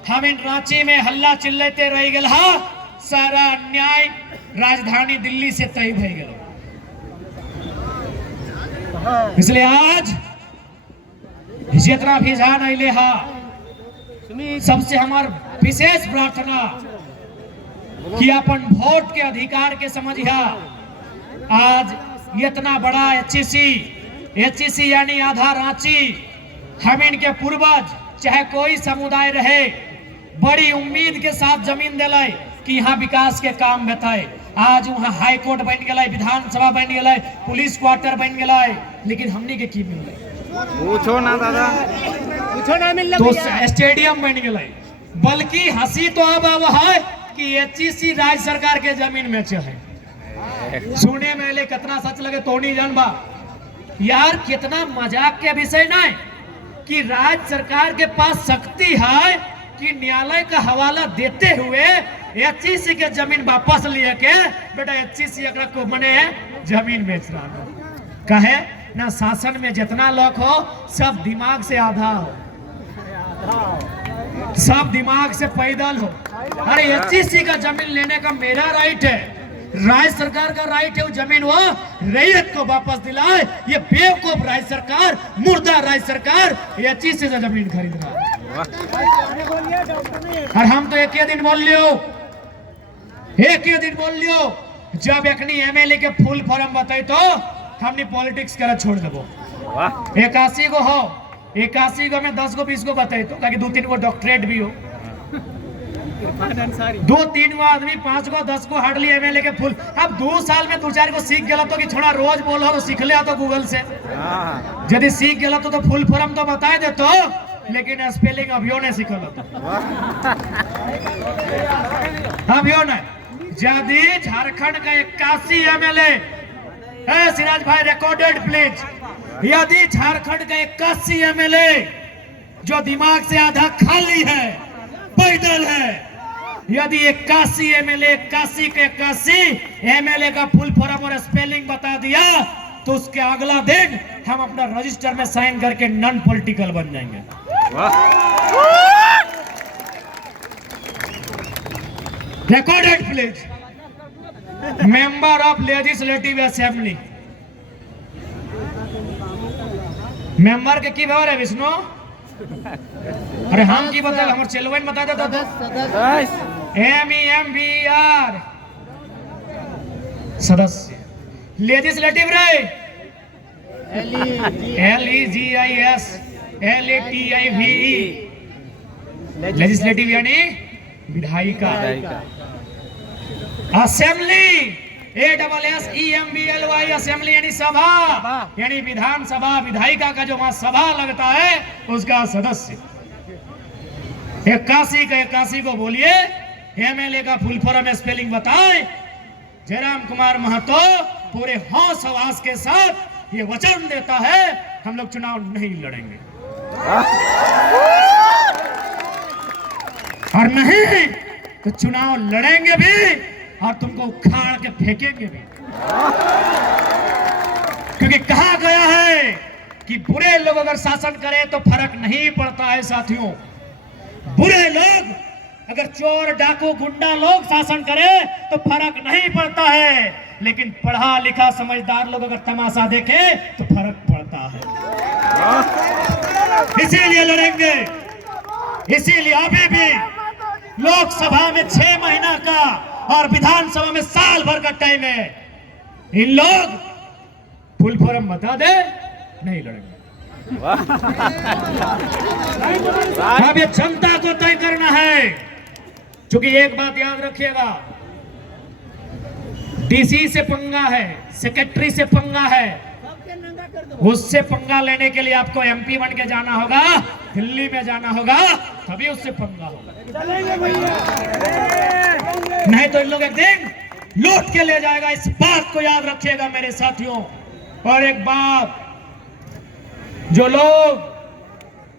हम इन रांची में हल्ला चिल्लाते रह गए, सारा अन्याय राजधानी दिल्ली से तय हो गया। इसलिए आज जितना भी जान अले हा, सबसे हमार विशेष प्रार्थना कि अपन वोट के अधिकार के समझिया। आज इतना बड़ा एचईसी यानी आधा रांची, हम इनके पूर्वज चाहे कोई समुदाय रहे बड़ी उम्मीद के साथ जमीन दिलाई, कि यहाँ विकास के काम बताए। आज वहाँ हाई कोर्ट बन गया, विधानसभा बन गया, पुलिस क्वार्टर बन गया, लेकिन हमने के की मिल पूछो ना दादा, पूछो ना मिल तो स्टेडियम बन गया। बल्कि हंसी तो अब है कि एचईसी राज्य सरकार के जमीन में है। सुने में कितना सच लगे तो नहीं जानबा यार, कितना मजाक के विषय ना है कि राज्य सरकार के पास शक्ति है कि न्यायालय का हवाला देते हुए एचईसी के जमीन वापस लिए के बेटा एचईसी अगर को मने जमीन बेच रहा हो। कहे ना शासन में जितना लोग हो सब दिमाग से आधा हो, सब दिमाग से पैदल हो। अरे एचईसी का जमीन लेने का मेरा राइट है, राज्य सरकार का राइट है वो जमीन वो रैयत को वापस दिलाए। ये बेवकूफ राज्य सरकार, मुर्दा राज्य सरकार एचईसी से जमीन खरीद रहा है। और हम तो एक ही दिन बोल लियो, एक ही दिन बोल लियो, जब एकनी एमएलए के फुल फॉर्म बताई तो हमने पॉलिटिक्स कर छोड़ देबो। 81 गो हो, 81 गो में 10 गो 20 गो बताई तो ताकि 2-3 गो डॉक्टरेट भी हो, 2-3 गो आदमी 5 गो 10 गो हार्डली एमएलए के फुल। अब 2 साल में 2-4 गो सीख गया तो कि थोड़ा रोज बोलो तो सीख लिया तो गूगल से, यदि सीख गया तो फुल फॉर्म तो बता दे तो, लेकिन स्पेलिंग अभियो नहीं सीखल अभियो नहीं। यदि झारखंड का 81 एमएलए, सिराज भाई रिकॉर्डेड प्लीज, यदि झारखंड का 81 एमएलए जो दिमाग से आधा खाली है, पैदल है, यदि 81 एमएलए 81 के 81 एमएलए का फुल फॉर्म और स्पेलिंग बता दिया तो उसके अगला दिन हम अपना रजिस्टर में साइन करके नॉन पॉलिटिकल बन जाएंगे। Recorded please, member of legislative assembly. Member के की भाव है विष्णु? अरे हम की बता, हमारे चेलवन बता देता तो MEMBR सदस्य, लेजिस्लेटिव रे LEGIS LATIVE, लेजिस्लेटिव यानी विधायिका, असेंबली ASSEMBLY असेंबली यानी सभा, यानी विधानसभा, विधायिका का जो वहां सभा लगता है उसका सदस्य। 81 का 81 को बोलिए, एमएलए का फुल फॉर्म स्पेलिंग बताए। जयराम कुमार महतो पूरे होश हवास के साथ ये वचन देता है हम लोग चुनाव नहीं लड़ेंगे और नहीं तो चुनाव लड़ेंगे भी और तुमको उखाड़ के फेंकेंगे भी, क्योंकि कहा गया है कि बुरे लोग अगर शासन करें तो फर्क नहीं पड़ता है साथियों। बुरे लोग अगर चोर डाकू गुंडा लोग शासन करें तो फर्क नहीं पड़ता है, लेकिन पढ़ा लिखा समझदार लोग अगर तमाशा देखे तो फर्क पड़ता है। इसीलिए लड़ेंगे, इसीलिए अभी भी लोकसभा में 6 महीना का और विधानसभा में साल भर का टाइम है। इन लोग फुल फॉर्म बता दे, नहीं लड़ेंगे। अब ये जनता को तय करना है, क्योंकि एक बात याद रखिएगा, डीसी से पंगा है, सेक्रेटरी से पंगा है, उससे पंगा लेने के लिए आपको MP बन के जाना होगा, दिल्ली में जाना होगा, तभी उससे पंगा होगा, नहीं तो इन लोग एक दिन लूट के ले जाएगा। इस बात को याद रखिएगा मेरे साथियों। और एक बात, जो लोग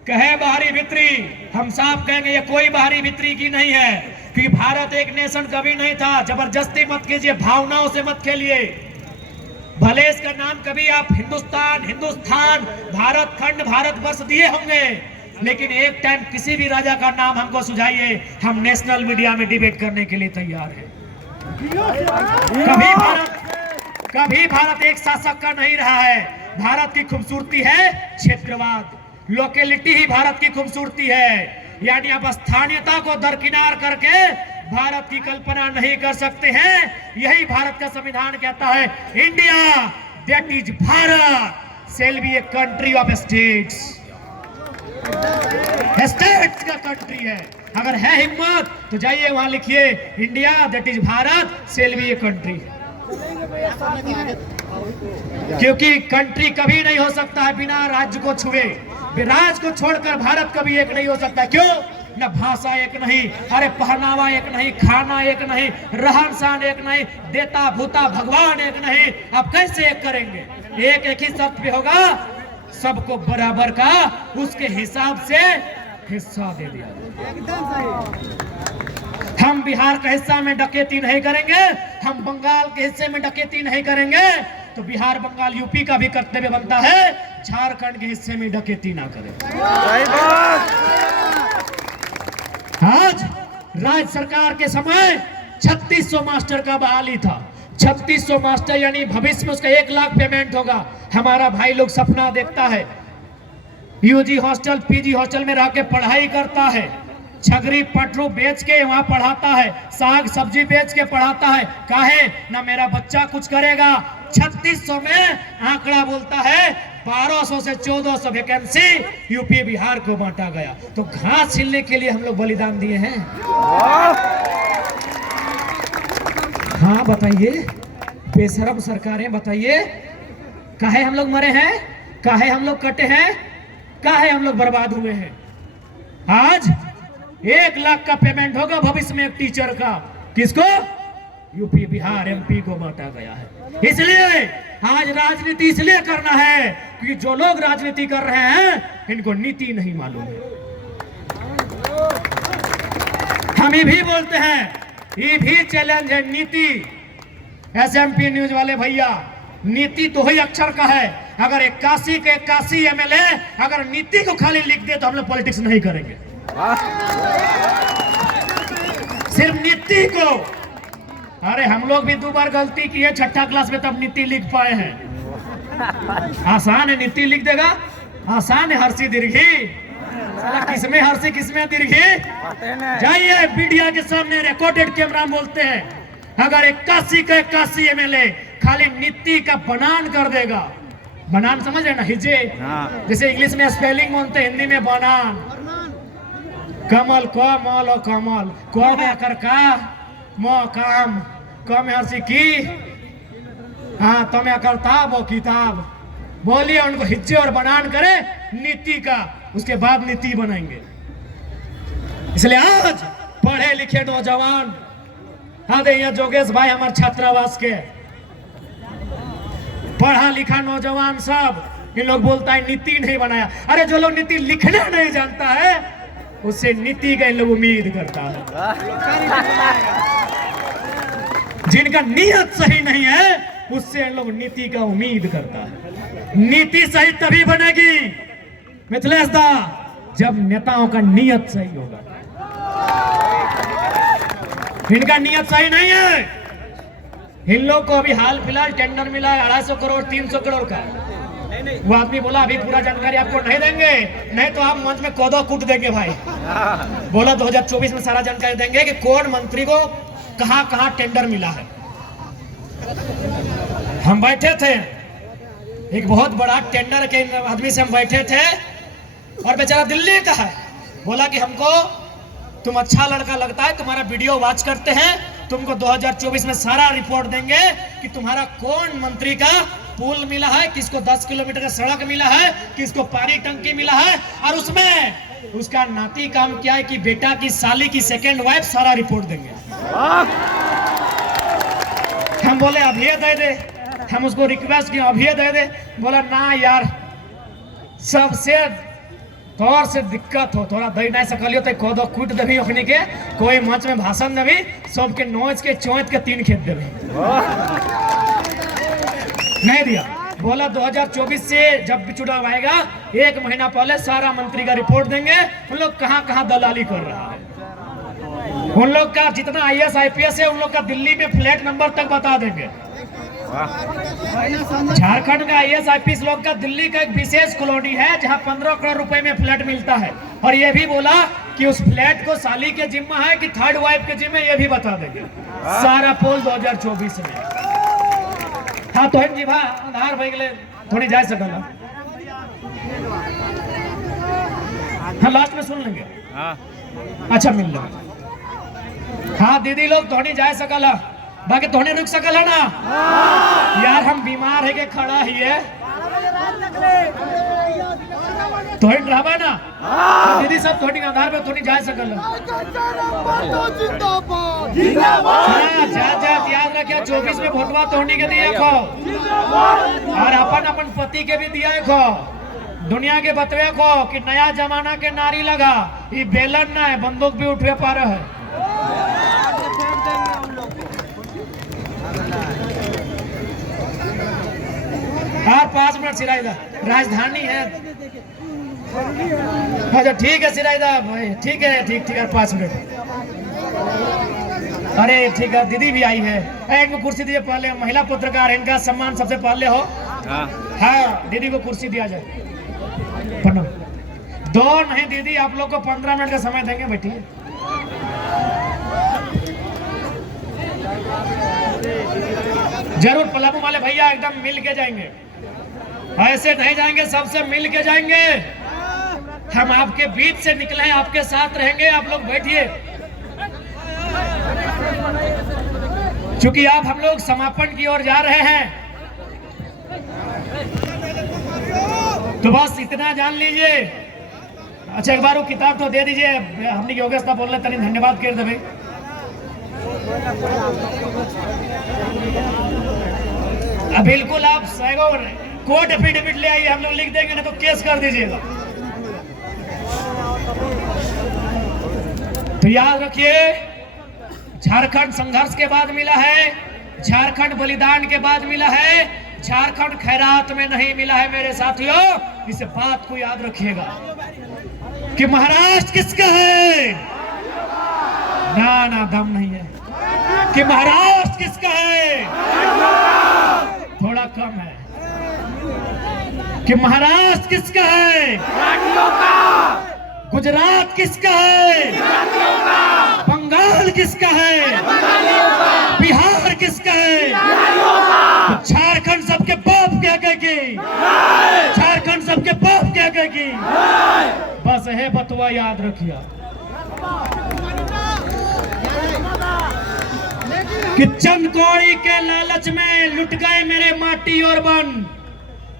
कहे बाहरी भित्री, हम साफ कहेंगे ये कोई बाहरी भित्री की नहीं है, क्योंकि भारत एक नेशन कभी नहीं था। जबरदस्ती मत कीजिए, भावनाओं से मत खेलिए। भले इसका नाम कभी आप हिंदुस्तान, हिंदुस्तान, भारत खंड, भारतवर्ष दिए होंगे, लेकिन एक टाइम किसी भी राजा का नाम हमको सुझाइए, हम नेशनल मीडिया में डिबेट करने के लिए तैयार हैं। कभी भारत एक शासक का नहीं रहा है। भारत की खूबसूरती है क्षेत्रवाद, लोकेलिटी ही भारत की खूबसूरती है। यानी आप स्थानीयता को दरकिनार करके भारत की कल्पना नहीं कर सकते हैं। यही भारत का संविधान कहता है, India that is Bharat shall be a country of states. States का कंट्री है, अगर है हिम्मत तो जाइए वहां लिखिए India that is Bharat shall be a country, क्योंकि कंट्री कभी नहीं हो सकता है बिना राज्य को छुए। राज्य को छोड़कर भारत कभी एक नहीं हो सकता। क्यों? न भाषा एक नहीं, अरे पहनावा एक नहीं, खाना एक नहीं, रहन सहन एक नहीं, देता भूता भगवान एक नहीं। अब कैसे एक करेंगे? एक ही शर्त पे होगा, सबको बराबर का उसके हिसाब से हिस्सा दे दिया। हम बिहार के हिस्सा में डकैती नहीं करेंगे, हम बंगाल के हिस्से में डकैती नहीं करेंगे, तो बिहार बंगाल यूपी का भी कर्तव्य बनता है झारखंड के हिस्से में डकैती ना करें। आज राज्य सरकार के समय 3600 मास्टर का बहाली था। 3600 मास्टर यानी भविष्य में उसका 1 लाख पेमेंट होगा। हमारा भाई लोग सपना देखता है, यूजी हॉस्टल पीजी हॉस्टल में रह के पढ़ाई करता है, छगरी पटरू बेच के वहां पढ़ाता है, साग सब्जी बेच के पढ़ाता है। काहे ना मेरा बच्चा कुछ करेगा। 3600 में आंकड़ा बोलता है 1200 से 1400 वैकेंसी यूपी बिहार को बांटा गया। तो घास छीलने के लिए हम लोग बलिदान दिए हैं। हाँ बताइए, बेशरम सरकारें बताइए, काहे हम लोग मरे हैं, काहे हम लोग कटे हैं, काहे हम लोग बर्बाद हुए हैं। आज 1 लाख का पेमेंट होगा भविष्य में एक टीचर का। किसको? यूपी बिहार एमपी को बांटा गया है। इसलिए आज राजनीति इसलिए करना है क्योंकि जो लोग राजनीति कर रहे हैं इनको नीति नहीं मालूम है। हम ये भी बोलते हैं, ये भी चैलेंज है नीति। एसएमपी न्यूज वाले भैया, नीति तो ही अक्षर का है। अगर 81 के 81 एमएलए अगर नीति को खाली लिख दे तो हम लोग पॉलिटिक्स नहीं करेंगे। सिर्फ नीति को। अरे हम लोग भी 2 बार गलती की है 6ठा क्लास में, तब नीति लिख पाए हैं। आसान है नीति लिख देगा, आसान है हर्षी दीर्घी। साला किसमें हर्षी किसमें दीर्घी? जाइए मीडिया के सामने रिकॉर्डेड कैमरा बोलते हैं, अगर 81 का 81 एमएलए खाली नीति का बनान कर देगा, बनान समझ रहे ना, हिजे, जैसे इंग्लिश में स्पेलिंग बोलते हैं, हिंदी में बनान। कमल कमल और कमल को में कर का मो काम को में हर्षी की, हाँ तो में करता वो किताब। बोलिए उनको हिज्जे और बनान करे नीति का, उसके बाद नीति बनाएंगे। इसलिए आज पढ़े लिखे नौजवान, हाँ दे यहाँ जोगेश भाई हमारे छात्रावास के पढ़ा लिखा नौजवान सब, इन लोग बोलता है नीति नहीं बनाया। अरे जो लोग नीति लिखना नहीं जानता है उससे नीति का इन लोग उम्मीद करता है। जिनका नियत सही नहीं है उससे इन लोग नीति का उम्मीद करता है। नीति सही तभी बनेगी मिथिलेश दा जब नेताओं का नियत सही होगा। इनका नियत सही नहीं है। इन लोग को अभी हाल फिलहाल टेंडर मिला है 250 करोड़ 300 करोड़ का। वो आदमी बोला अभी पूरा जानकारी आपको नहीं देंगे, नहीं तो आप मंच में कोदो कूट देंगे भाई। बोला 2024 में सारा जानकारी देंगे कि कौन मंत्री को कहां कहां टेंडर मिला है। हम बैठे थे, एक बहुत बड़ा टेंडर के आदमी से हम बैठे थे और बेचारा दिल्ली का है। बोला कि हमको तुम अच्छा लड़का लगता है, तुम्हारा वीडियो वॉच करते हैं, तुमको 2024 में सारा रिपोर्ट देंगे कि तुम्हारा कौन मंत्री का पुल मिला है, किसको 10 किलोमीटर का सड़क मिला है, किसको पानी टंकी मिला है, और उसमें उसका नाती काम क्या है कि बेटा की साली की सेकेंड वाइफ, सारा रिपोर्ट देंगे। हम बोले अभी दे दे, हम उसको रिक्वेस्ट किया अभी दे दे। बोला ना यार, सबसे तौर से दिक्कत हो, थोड़ा दही नहीं सकलियो तो कोदो कूट देवी ओखनी के, कोई मंच में भाषण देवी, सबके नोच के चौंत के 3 खेत देवी। नहीं दिया। बोला 2024 से जब भी चुनाव आएगा 1 महीना पहले सारा मंत्री का रिपोर्ट देंगे, उन लोग कहां कहां दलाली कर रहा है, उन लोग का जितना IAS IPS है उन लोग का दिल्ली में फ्लैट नंबर तक बता देंगे। झारखंड का IAS IPS लोग का दिल्ली का एक विशेष कॉलोनी है जहां 15 करोड़ रुपए में फ्लैट मिलता है, और ये भी बोला कि उस फ्लैट को साली के जिम्मा है कि थर्ड वाइफ के जिम्मे, ये भी बता देंगे। सारा पोल 2024 में। हाँ तो जी भा आधार भाई के थोड़ी जा सकता। हाँ लास्ट में सुन लेंगे। अच्छा मिल लो। हाँ दीदी लोग थोड़ी जा सकल है, बाकी थोड़ी रुक सकल है ना। यार हम बीमार है के खड़ा ही है तो ड्रामा ना। दीदी सब थोड़ी आधार पे थोड़ी जा सकल है। जात याद रखे 24 में वोटवा तोड़ने के दिए खो और अपन अपन पति के भी दिया खो। दुनिया के बतवे को कि नया जमाना के नारी लगा, ये बेलन ना है, बंदूक भी उठवे पा रहा है। हाँ 5 मिनट सिराइदा, राजधानी है। अच्छा ठीक है सिराइदा भाई, ठीक है, ठीक है 5 मिनट। अरे ठीक है, दीदी भी आई है। एक कुर्सी दीजिए पहले, महिला पत्रकार इनका सम्मान सबसे पहले हो। हाँ दीदी को कुर्सी दिया जाए। प्रणाम। 2 नहीं दीदी, आप लोग को 15 मिनट का समय देंगे, बैठिए। जरूर पलामू वाले भैया एकदम मिल के जाएंगे, ऐसे नहीं जाएंगे, सबसे मिल के जाएंगे। हम आपके बीच से निकले हैं, आपके साथ रहेंगे। आप लोग बैठिए, क्योंकि आप हम लोग समापन की ओर जा रहे हैं, तो बस इतना जान लीजिए। अच्छा एक बार वो किताब तो दे दीजिए, हमने योगेश बोल रहे तनी धन्यवाद कर दे भाई। बिल्कुल आप कोर्ट एफिडेविट ले आइए, हम लोग लिख देंगे, ना तो केस कर दीजिएगा। तो याद रखिए, झारखंड संघर्ष के बाद मिला है, झारखंड बलिदान के बाद मिला है, झारखंड खैरात में नहीं मिला है मेरे साथियों। इस बात को याद रखिएगा कि महाराष्ट्र किसका है। ना दम नहीं है कि महाराष्ट्र किसका है, थोड़ा कम है कि महाराष्ट्र किसका है, गुजरात किसका है, बंगाल किसका है, बिहार किसका है। तो झारखंड सबके बाप क्या कहेगी, झारखंड सबके बाप क्या कहेगी। बस है बतवा याद रखिए कि चंद कौड़ी के लालच में लुट गए मेरे माटी और बन,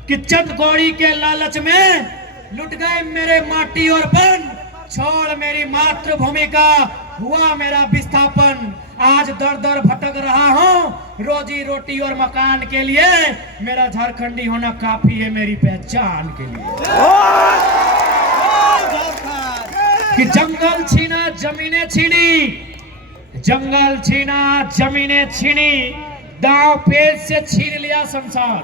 कि चंद कौड़ी के लालच में लुट गए मेरे माटी और बन, छोड़ मेरी मातृभूमि का हुआ मेरा विस्थापन। आज दर दर भटक रहा हूँ रोजी रोटी और मकान के लिए, मेरा झारखंडी होना काफी है मेरी पहचान के लिए। कि जंगल छीना जमीनें छीनी, जंगल छीना जमीनें छीनी, दांव पेच से छीन लिया संसार।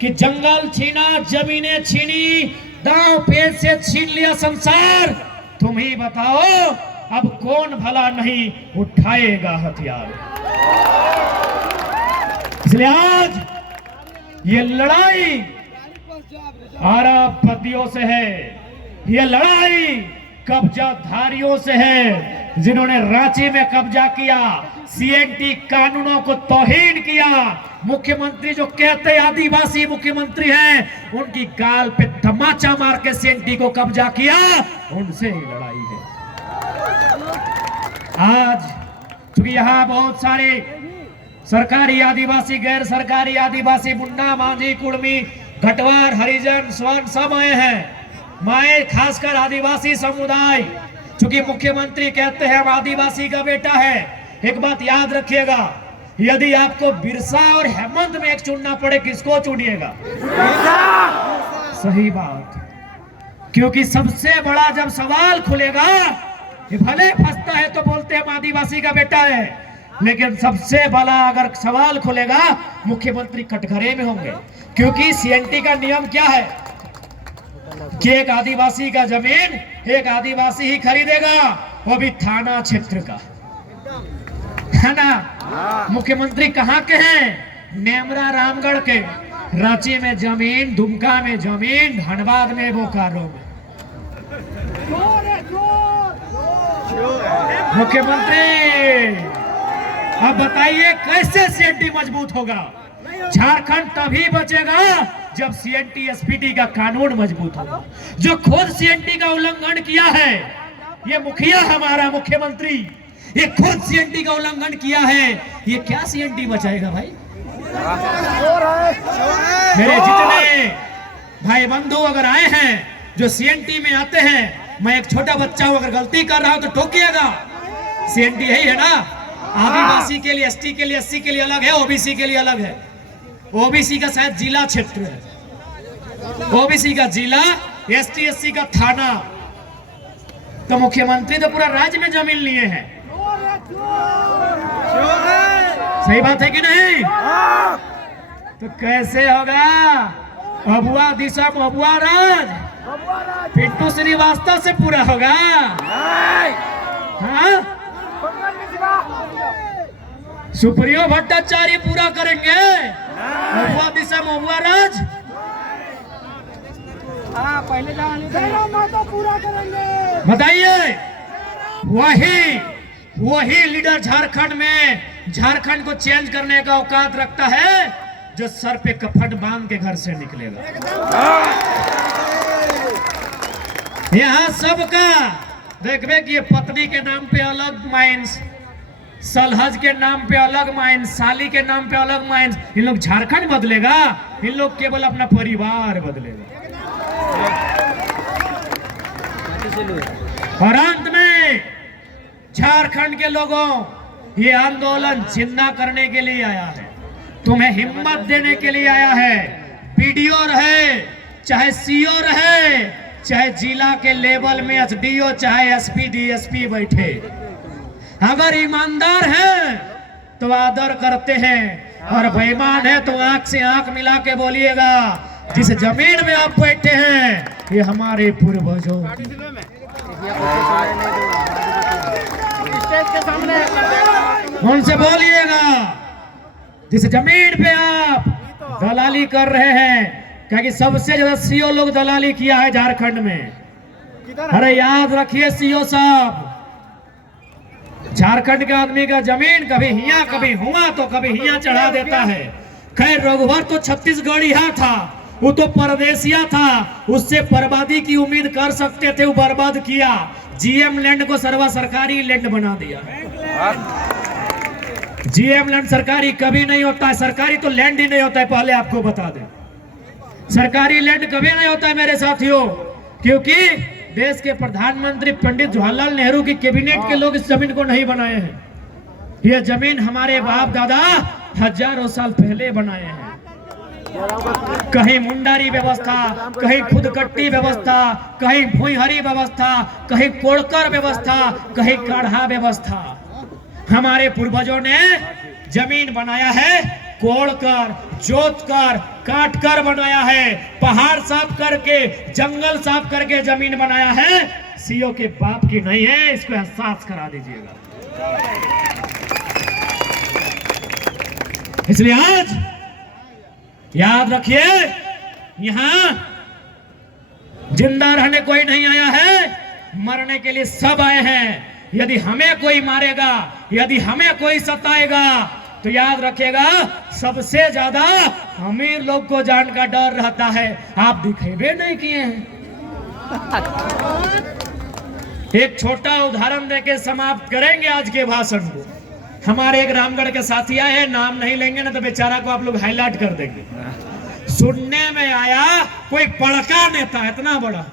कि जंगल छीना जमीनें छीनी, दांव पेच से छीन लिया संसार। तुम ही बताओ अब कौन भला नहीं उठाएगा हथियार। इसलिए आज ये लड़ाई अरबपतियों से है, ये लड़ाई कब्जाधारियों से है, जिन्होंने रांची में कब्जा किया, सीएनटी कानूनों को तौहीन किया। मुख्यमंत्री जो कहते आदिवासी मुख्यमंत्री हैं, उनकी गाल पे धमाचा मार के सीएनटी को कब्जा किया, उनसे ही लड़ाई है। आज क्योंकि यहाँ बहुत सारे सरकारी आदिवासी, गैर सरकारी आदिवासी, मुन्ना, मांझी, कुड़मी, घटवार, हरिजन, स्वर्ण सब आए हैं। मैं खासकर आदिवासी समुदाय, क्योंकि मुख्यमंत्री कहते हैं हम आदिवासी का बेटा है। एक बात याद रखिएगा, यदि आपको बिरसा और हेमंत में एक चुनना पड़े, किसको चुनिएगा? सही बात, क्योंकि सबसे बड़ा जब सवाल खुलेगा, भले फंसता है तो बोलते हैं हम आदिवासी का बेटा है, लेकिन सबसे बड़ा अगर सवाल खुलेगा, मुख्यमंत्री कटघरे में होंगे। क्योंकि सीएनटी का नियम क्या है कि एक आदिवासी का जमीन एक आदिवासी ही खरीदेगा, वो भी थाना क्षेत्र का, है ना। मुख्यमंत्री कहाँ के हैं? नेमरा रामगढ़ के। रांची में जमीन, दुमका में जमीन, धनबाद में, बोकारो में। मुख्यमंत्री अब बताइए कैसे सीएनटी मजबूत होगा? झारखंड तभी बचेगा जब सीएनटी एसपीटी का कानून मजबूत होगा। जो खुद सीएनटी का उल्लंघन किया है, ये मुखिया हमारा मुख्यमंत्री ये खुद सीएनटी का उल्लंघन किया है, ये क्या सीएनटी बचाएगा भाई? मेरे जितने भाई बंधु अगर आए हैं जो सीएनटी में आते हैं, मैं एक छोटा बच्चा हूं, अगर गलती कर रहा हूं तो टोकिएगा। सीएनटी यही है ना, आदिवासी के लिए, एसटी के लिए, एससी के लिए अलग है, ओबीसी के लिए अलग है। ओबीसी का शायद जिला क्षेत्र है, ओबीसी का जिला, एसटी एससी का थाना। तो मुख्यमंत्री तो पूरा राज्य में जमीन लिए हैं। सही बात है कि नहीं? तो कैसे होगा? अबुआ दिशा अबुआ राज पिंटू श्रीवास्तव से पूरा होगा? हाँ, सुप्रियो भट्टाचार्य पूरा करेंगे अबुआ दिशा अबुआ राज? पहले तो पूरा करेंगे। बताइए, वही लीडर झारखंड में झारखंड को चेंज करने का औकात रखता है जो सर पे कफन बांध के घर से निकलेगा। यहाँ सबका देखबे कि ये पत्नी के नाम पे अलग माइंस, सलहज के नाम पे अलग माइंस, साली के नाम पे अलग माइंस। इन लोग झारखंड बदलेगा? इन लोग केवल अपना परिवार बदलेगा। और अंत में झारखंड के लोगों, ये आंदोलन जिंदा करने के लिए आया है, तुम्हें हिम्मत देने के लिए आया है। बीडीओ रहे, चाहे सीओ रहे, चाहे जिला के लेवल में एसडीओ, चाहे एसपी डीएसपी बैठे, अगर ईमानदार हैं तो आदर करते हैं, और बेईमान है तो आंख से आंख मिला के बोलिएगा जिस जमीन में आप बैठे हैं ये हमारे पूर्वजों की। उनसे बोलिएगा जिस जमीन पे आप दलाली कर रहे हैं, क्योंकि सबसे ज्यादा सीओ लोग दलाली किया है झारखंड में। अरे याद रखिए सीओ साहब, झारखंड के आदमी का जमीन कभी हिया कभी हुआ तो कभी हिया चढ़ा देता है। खैर रघुवर तो छत्तीसगढ़िया था, वो तो परदेसिया था, उससे बर्बादी की उम्मीद कर सकते थे, वो बर्बाद किया। जीएम लैंड को सर्वा सरकारी लैंड बना दिया। जीएम लैंड सरकारी कभी नहीं होता है, सरकारी तो लैंड ही नहीं होता है, पहले आपको बता दें। सरकारी लैंड कभी नहीं होता है मेरे साथियों, क्योंकि देश के प्रधानमंत्री पंडित जवाहरलाल नेहरू की कैबिनेट के लोग इस जमीन को नहीं बनाए हैं। यह जमीन हमारे बाप दादा हजारों साल पहले बनाए हैं। कहीं मुंडारी व्यवस्था, कहीं खुदकट्टी व्यवस्था, कहीं भुईहरी व्यवस्था, कहीं कोड़कर व्यवस्था, कहीं काढ़ा व्यवस्था। हमारे पूर्वजों ने जमीन बनाया है कोड़कर, जोतकर, काटकर बनाया है, पहाड़ साफ करके, जंगल साफ करके जमीन बनाया है। सीओ के बाप की नहीं है, इसको एहसास करा दीजिएगा। इसलिए आज याद रखिए, यहां जिंदा रहने कोई नहीं आया है, मरने के लिए सब आए हैं। यदि हमें कोई मारेगा, यदि हमें कोई सताएगा, तो याद रखिएगा सबसे ज्यादा अमीर लोग को जान का डर रहता है। आप दिखेबे नहीं किए हैं। एक छोटा उदाहरण देके समाप्त करेंगे आज के भाषण को। हमारे एक रामगढ़ के साथी आए हैं, नाम नहीं लेंगे ना तो बेचारा को आप लोग हाईलाइट कर देंगे। सुनने में आया कोई बड़का नेता, इतना बड़ा,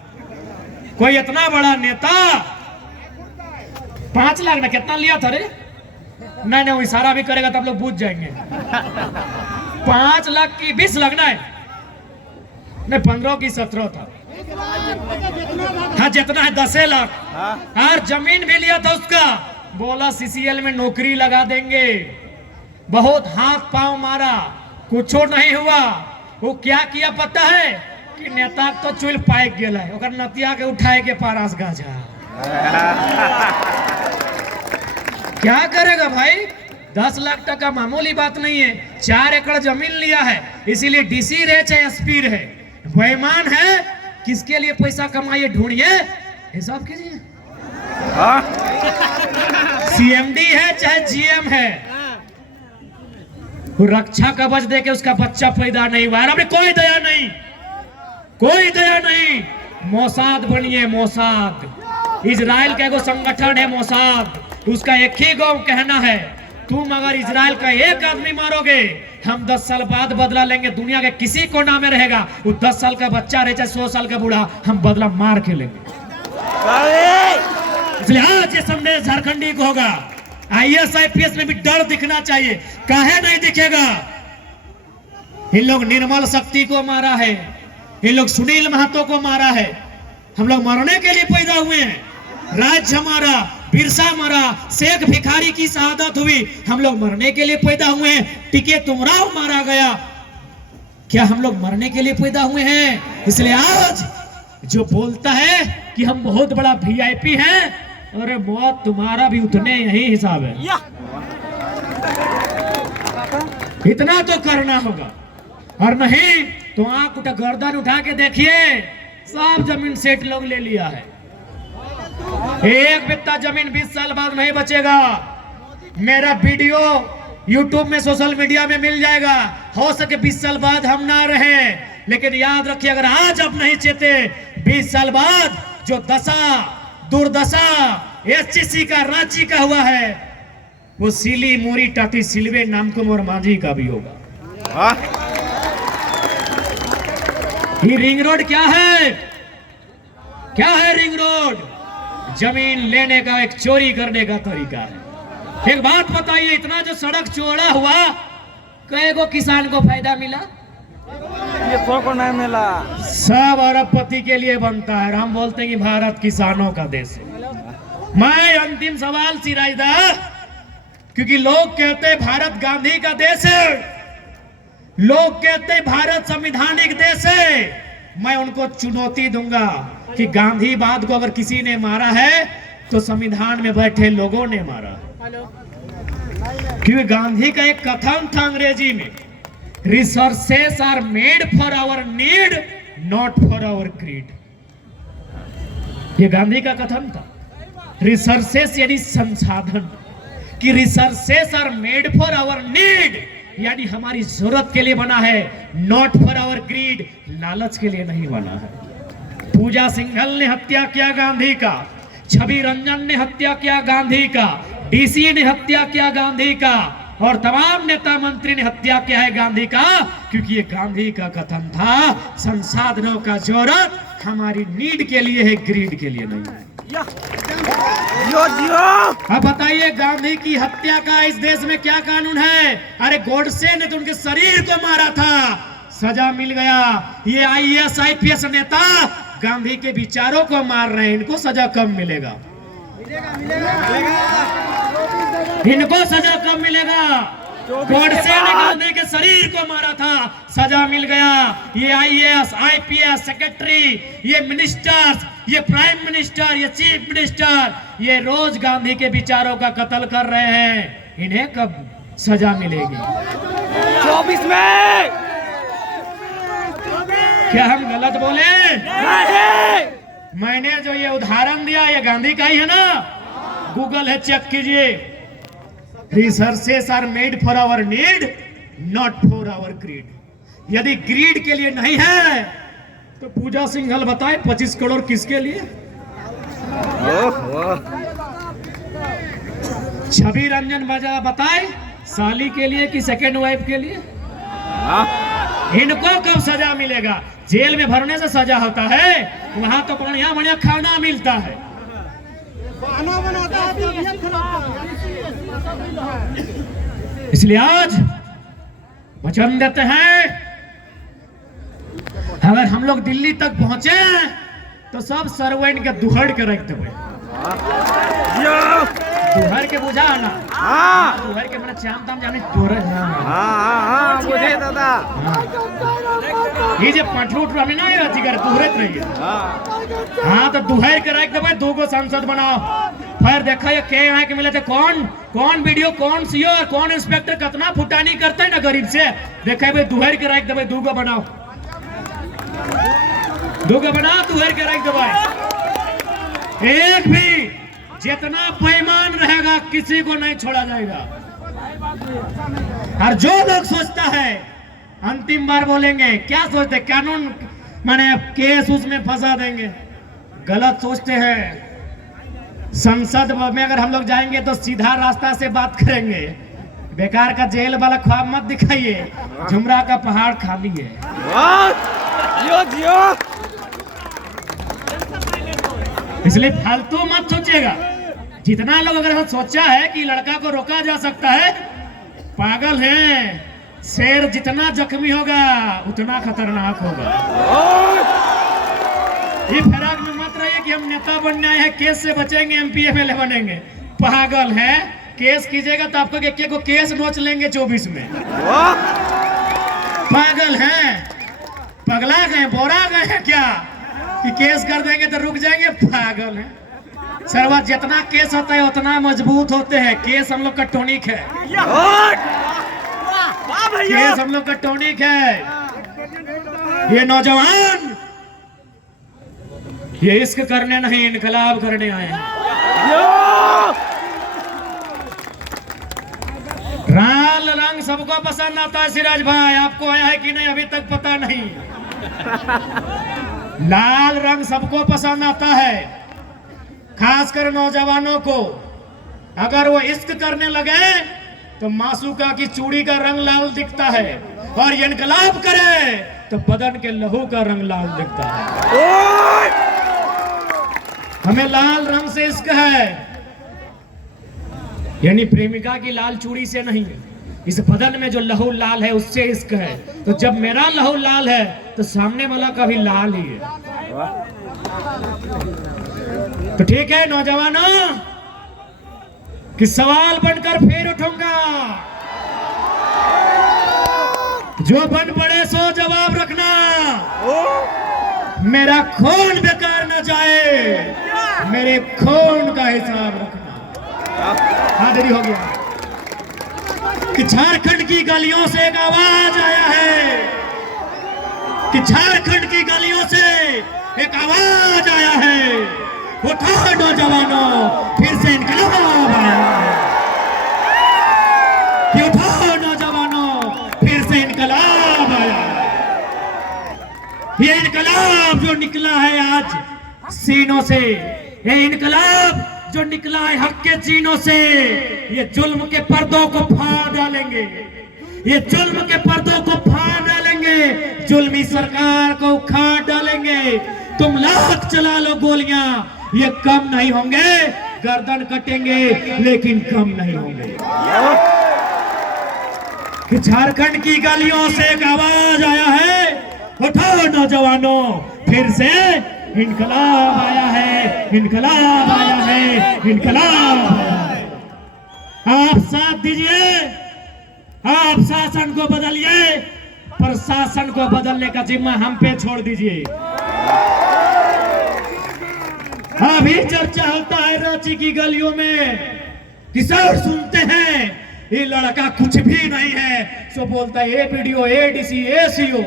कोई इतना बड़ा नेता 5 लाख ना कितना लिया था रे? नहीं वो इशारा भी करेगा तब लोग बूझ जाएंगे। 5 लाख की 20 लगना है, नहीं 15 की 17 था। हाँ जितना है 10 लाख। और जमीन भी लिया था उसका, बोला सीसीएल में नौकरी लगा देंगे। बहुत हाथ पांव मारा, कुछ नहीं हुआ। वो क्या किया पता है कि नेता तो चुल पाइक गेला है, ओकर नतिया के उठाए के पारास गाजा। क्या करेगा भाई? 10 लाख टका मामूली बात नहीं है। 4 एकड़ जमीन लिया है, इसीलिए डीसी रहे चाहे एसपी रहे, बेईमान है। किसके लिए पैसा कमाइए, ढूंढिए, हिसाब कीजिए। सीएमडी है चाहे जीएम है, रक्षा कवच देके उसका बच्चा पैदा नहीं हुआ, अभी कोई दया नहीं, कोई दया नहीं। मोसाद बनिए, मोसाद। इजराइल का एगो संगठन है मोसाद, उसका एक ही गो कहना है, तुम अगर इजराइल का एक आदमी मारोगे हम 10 साल बाद बदला लेंगे। दुनिया के किसी कोना में रहेगा वो 10 साल का बच्चा रहे चाहे 100 साल का बूढ़ा, हम बदला मार के लेंगे। इसलिए आज ये संदेश झारखंडी को होगा, IAS IPS में भी डर दिखना चाहिए। काहे नहीं दिखेगा? इन लोग निर्मल शक्ति को मारा है, इन लोग सुनील महतो को मारा है। हम लोग मरने के लिए पैदा हुए हैं। राज हमारा, बिरसा मरा, शेख भिखारी की शहादत हुई, हम लोग मरने के लिए पैदा हुए हैं। टिके तुमराव मारा गया, क्या हम लोग मरने के लिए पैदा हुए हैं? इसलिए आज जो बोलता है कि हम बहुत बड़ा VIP हैं, अरे मौत तुम्हारा भी उतने यही हिसाब है। इतना तो करना होगा, और नहीं तो आंख उठा गर्दन उठा के देखिए, सब जमीन सेठ लोग ले लिया है। एक बित्ता जमीन 20 साल बाद नहीं बचेगा। मेरा वीडियो YouTube में, सोशल मीडिया में मिल जाएगा। हो सके 20 साल बाद हम ना रहे, लेकिन याद रखिए अगर आज आप नहीं चेते, 20 साल बाद जो दशा दुर्दशा SCC का, रांची का हुआ है, वो सिली मोरी टाटी सिलवे नाम को मोर मांझी का भी होगा। ये रिंग रोड क्या है? क्या है रिंग रोड? जमीन लेने का एक चोरी करने का तरीका है। एक बात बताइए, इतना जो सड़क चौड़ा हुआ, कई गो किसान को फायदा मिला? ये को नहीं मिला। सब अरबपति के लिए बनता है। हम बोलते हैं कि भारत किसानों का देश है। मैं अंतिम सवाल सिराइदा, क्योंकि लोग कहते हैं भारत गांधी का देश है, लोग कहते हैं भारत संवैधानिक देश है। मैं उनको चुनौती दूंगा कि गांधीवाद को अगर किसी ने मारा है तो संविधान में बैठे लोगों ने मारा। क्योंकि गांधी का एक कथन था अंग्रेजी में, resources are made for our need, not for our creed. ये गांधी का कथन था। रिसोर्सेस यानी संसाधन, कि resources are made for our need, यानी हमारी जरूरत के लिए बना है, नॉट फॉर आवर ग्रीड, लालच के लिए नहीं बना है। पूजा सिंघल ने हत्या किया गांधी का, छवि रंजन ने हत्या किया गांधी का, DC ने हत्या किया गांधी का, और तमाम नेता मंत्री ने हत्या किया है गांधी का, क्योंकि ये गांधी का कथन था, संसाधनों का जरूरत हमारी नीड के लिए है, ग्रीड के लिए नहीं है। अब बताइए गांधी की हत्या का इस देश में क्या कानून है? अरे गोडसे ने तो उनके शरीर को मारा था, सजा मिल गया। ये IAS IPS नेता गांधी के विचारों को मार रहे हैं, इनको सजा कम मिलेगा, इनको सजा कम मिलेगा। गोडसे ने गांधी के शरीर को मारा था, सजा मिल गया। ये IAS IPS सेक्रेटरी, ये मिनिस्टर्स, ये प्राइम मिनिस्टर, ये चीफ मिनिस्टर, ये रोज गांधी के विचारों का कत्ल कर रहे हैं, इन्हें कब सजा मिलेगी? 24 में। क्या हम गलत बोले? नहीं। मैंने जो ये उदाहरण दिया ये गांधी का ही है ना, गूगल है, चेक कीजिए। Resources are made for our need, not for our greed. यदि ग्रीड के लिए नहीं है तो पूजा सिंघल बताए 25 करोड़ किसके लिए? छवि रंजन बाजा बताए साली के लिए कि सेकेंड वाइफ के लिए? इनको कब सजा मिलेगा? जेल में भरने से सजा होता है, वहां तो बढ़िया बढ़िया खाना मिलता है। इसलिए आज वचन देते हैं, अगर हम लोग दिल्ली तक पहुंचे तो सब सर्वेंट के दुहड़ के रख देवे। दुहड़ के बुझा ना? दुहड़ के मैंने चाम ताम जाने तोरे ना। मुझे दादा ये जे पठरू उठरू हमें ना रहती कर तुहरत रहिए। हाँ तो दुहड़ के रख देवे, 2 गो सांसद बनाओ, फिर देखा ये के यहाँ के मिले थे, कौन वीडियो, कौन CO और कौन इंस्पेक्टर कितना फुटानी करता है ना गरीब से। देखा भाई दुहड़ के रख देवे, 2 गो बनाओ, 2 गो बनाओ, दुहड़ के रख देवे। एक भी जितना बेईमान रहेगा किसी को नहीं छोड़ा जाएगा। और जो लोग सोचता है, अंतिम बार बोलेंगे, क्या सोचते कानून माने केस उसमें फंसा देंगे, गलत सोचते हैं। संसद में अगर हम लोग जाएंगे तो सीधा रास्ता से बात करेंगे। बेकार का जेल वाला ख्वाब मत दिखाइए, झुमरा का पहाड़ खाली है। जियो जियो। इसलिए फालतू मत सोचिएगा। जितना लोग अगर सोचा है कि लड़का को रोका जा सकता है, पागल है। शेर जितना जख्मी होगा उतना खतरनाक होगा। ये फिराक में मत रहिए कि हम नेता बनने आए हैं, केस से बचेंगे, एमपी एमएलए बनेंगे। पागल है, केस कीजिएगा तो आपको एक को केस नोच लेंगे 24 में। पागल है, पगला गए, बोरा गए हैं क्या कि केस कर देंगे तो रुक जाएंगे? पागल है। सर्वा जितना केस होता है उतना मजबूत होते हैं। केस हम लोग का टॉनिक है, केस हम लोग का टॉनिक है। ये नौजवान ये इश्क करने नहीं, इनकलाब करने आए हैं। लाल रंग सबको पसंद आता है। सिराज भाई, आपको आया है कि नहीं अभी तक पता नहीं। लाल रंग सबको पसंद आता है, खासकर नौजवानों को। अगर वो इश्क करने लगे तो मासूका की चूड़ी का रंग लाल दिखता है, और ये इनकलाब करे तो बदन के लहू का रंग लाल दिखता है। हमें लाल रंग से इश्क है, यानी प्रेमिका की लाल चूड़ी से नहीं, इस बदन में जो लहू लाल है उससे इश्क है। तो जब मेरा लहू लाल है तो सामने वाला का भी लाल ही है। तो ठीक है नौजवानों, कि सवाल बनकर फिर उठूंगा। जो बन पड़े सो जवाब रखना। मेरा खून बेकार न जाए, मेरे खून का हिसाब रखना। हाँ देरी हो गया कि झारखंड की गलियों से एक आवाज आया है, कि झारखंड की गलियों से एक आवाज आया है। उठो नौजवानों, फिर से इनकलाब आया है। कि उठो नौजवानों, फिर से इनकलाब आया है। ये इनकलाब जो निकला है आज सीनों से, ये इनकलाब जो निकला है हक के चीनों से, ये जुल्म के पर्दों को फाड़ डालेंगे। ये जुल्म के पर्दों को फाड़ डालेंगे, जुल्मी सरकार को उखाड़ डालेंगे। तुम लाख चला लो गोलियां, ये कम नहीं होंगे। गर्दन कटेंगे लेकिन कम नहीं होंगे। कि झारखंड की गलियों से एक आवाज आया है, उठो नौजवानों, फिर से इनकलाब आया है, इनकलाब आया है, इनकलाब आया है। आप साथ दीजिए, आप शासन को बदलिए, प्रशासन को बदलने का जिम्मा हम पे छोड़ दीजिए। अभी चर्चा होता है रांची की गलियों में, किसान सुनते हैं ये लड़का कुछ भी नहीं है, सो बोलता है एपीडीओ, एडीसी, एसीओ।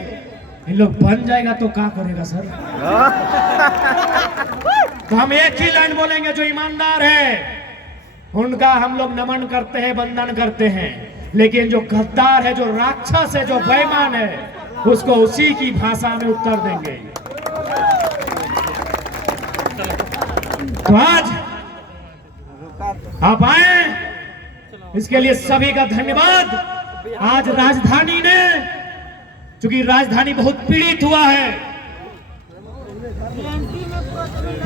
इन लोग बन जाएगा तो क्या करेगा सर? तो हम एक ही लाइन बोलेंगे, जो ईमानदार है उनका हम लोग नमन करते हैं, वंदन करते हैं। लेकिन जो गद्दार है, जो राक्षस है, जो बेईमान है, उसको उसी की भाषा में उत्तर देंगे। तो आज आप आए, इसके लिए सभी का धन्यवाद। आज राजधानी ने, क्योंकि राजधानी बहुत पीड़ित हुआ है,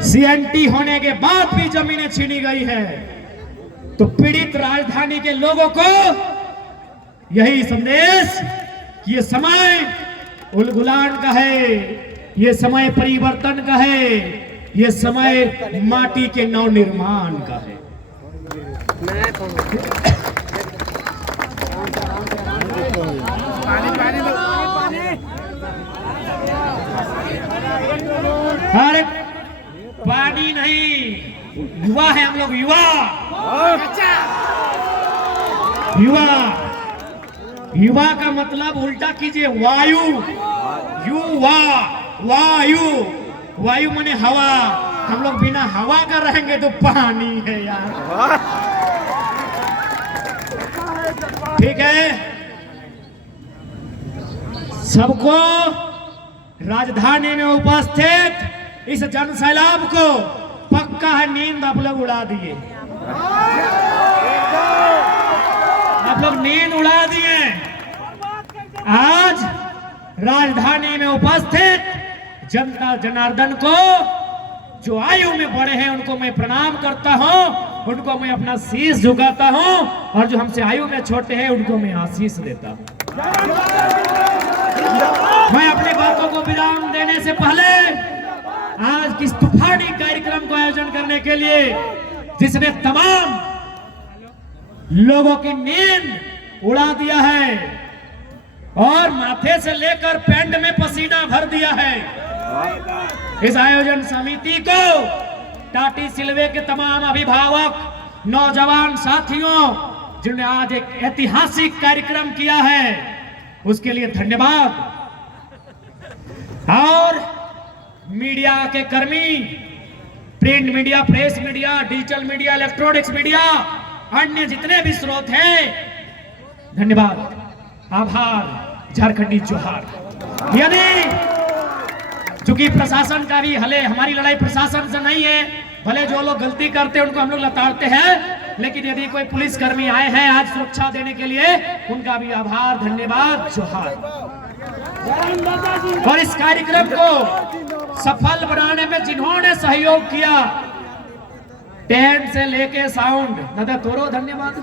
सीएनटी होने के बाद भी जमीनें छीनी गई है, तो पीड़ित राजधानी के लोगों को यही संदेश कि ये समय उलगुलान का है, ये समय परिवर्तन का है, ये समय माटी के नवनिर्माण का है। अरे पानी नहीं, युवा है हम लोग, युवा युवा। युवा का मतलब उल्टा कीजिए, वायु। युवा, वायु। वायु माने हवा। हम लोग बिना हवा का रहेंगे तो पानी है यार। ठीक है, सबको राजधानी में उपस्थित इस जन सैलाब को सबका है नींद आप लोग उड़ा दिए, आप लोग नींद उड़ा दिए। आज राजधानी में उपस्थित जनता जनार्दन को, जो आयु में बड़े हैं उनको मैं प्रणाम करता हूं, उनको मैं अपना शीश झुकाता हूं, और जो हमसे आयु में छोटे हैं उनको मैं आशीष देता हूं। मैं अपनी बातों को विराम देने से पहले आज किस तूफानी कार्यक्रम को आयोजन करने के लिए, जिसने तमाम लोगों की नींद उड़ा दिया है और माथे से लेकर पैंट में पसीना भर दिया है, इस आयोजन समिति को, टाटी सिलवे के तमाम अभिभावक, नौजवान साथियों जिन्होंने आज एक ऐतिहासिक कार्यक्रम किया है, उसके लिए धन्यवाद। और मीडिया के कर्मी, print media, press media, digital media, electronics media, अन्य जितने भी स्रोत हैं, धन्यवाद, आभार, झारखंडी जोहार। यानी चूंकि प्रशासन का भी, हले हमारी लड़ाई प्रशासन से नहीं है, भले जो लोग गलती करते हैं उनको हम लोग लताड़ते हैं, लेकिन यदि कोई पुलिस कर्मी आए हैं आज सुरक्षा देने के लिए, उनका भी आभार, धन्यवाद, जोहार। और इस कार्यक्रम को सफल बनाने में जिन्होंने सहयोग किया, टेंट से लेके साउंड, दादा तोरो धन्यवाद,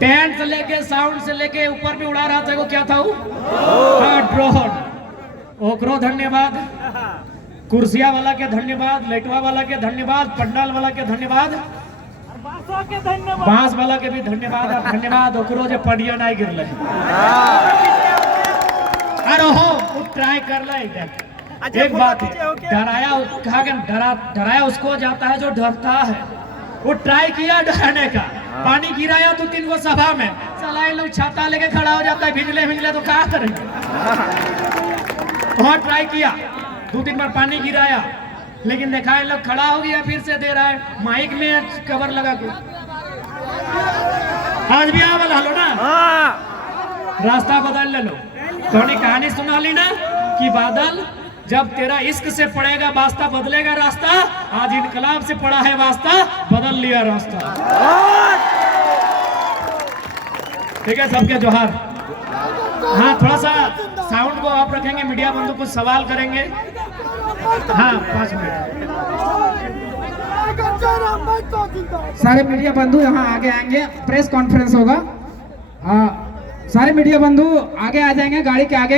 टेंट से लेके साउंड से लेके ऊपर भी उड़ा रहा था, वो क्या था वो, ड्रोन, ओकरो धन्यवाद, कुर्सिया वाला के धन्यवाद, लाइटवा वाला के धन्यवाद, पंडाल वाला के धन्यवाद, बांस वाला के भी धन्यवाद, धन्यवाद ओकरो जो पडिया नहीं गिरल, अरे हो वो ट्राई कर ले। एक बात है, डराया कहा कि डराया उसको जाता है जो डरता है, वो ट्राई किया डराने का, पानी गिराया 2-3 को सभा में, चला लोग छाता लेके खड़ा हो जाता है, भिजले तो क्या करेंगे, बहुत ट्राई किया, 2-3 बार पानी गिराया, लेकिन देखा है लोग खड़ा हो गया, फिर से दे रहा है माइक में कवर लगा के। आज भी आवल हलो ना, रास्ता बदल ले लो। थोड़ी कहानी सुना ली ना कि बादल, जब तेरा इश्क से पड़ेगा वास्ता बदलेगा रास्ता, आज इनकलाब से पड़ा है वास्ता, बदल लिया रास्ता। ठीक है, सबके जोहार। हाँ, थोड़ा सा साउंड को आप रखेंगे, मीडिया बंधु कुछ सवाल करेंगे। हाँ, 5 मिनट। सारे मीडिया बंधु यहाँ आगे आएंगे, प्रेस कॉन्फ्रेंस होगा, सारे मीडिया बंधु आगे आ जाएंगे गाड़ी के आगे।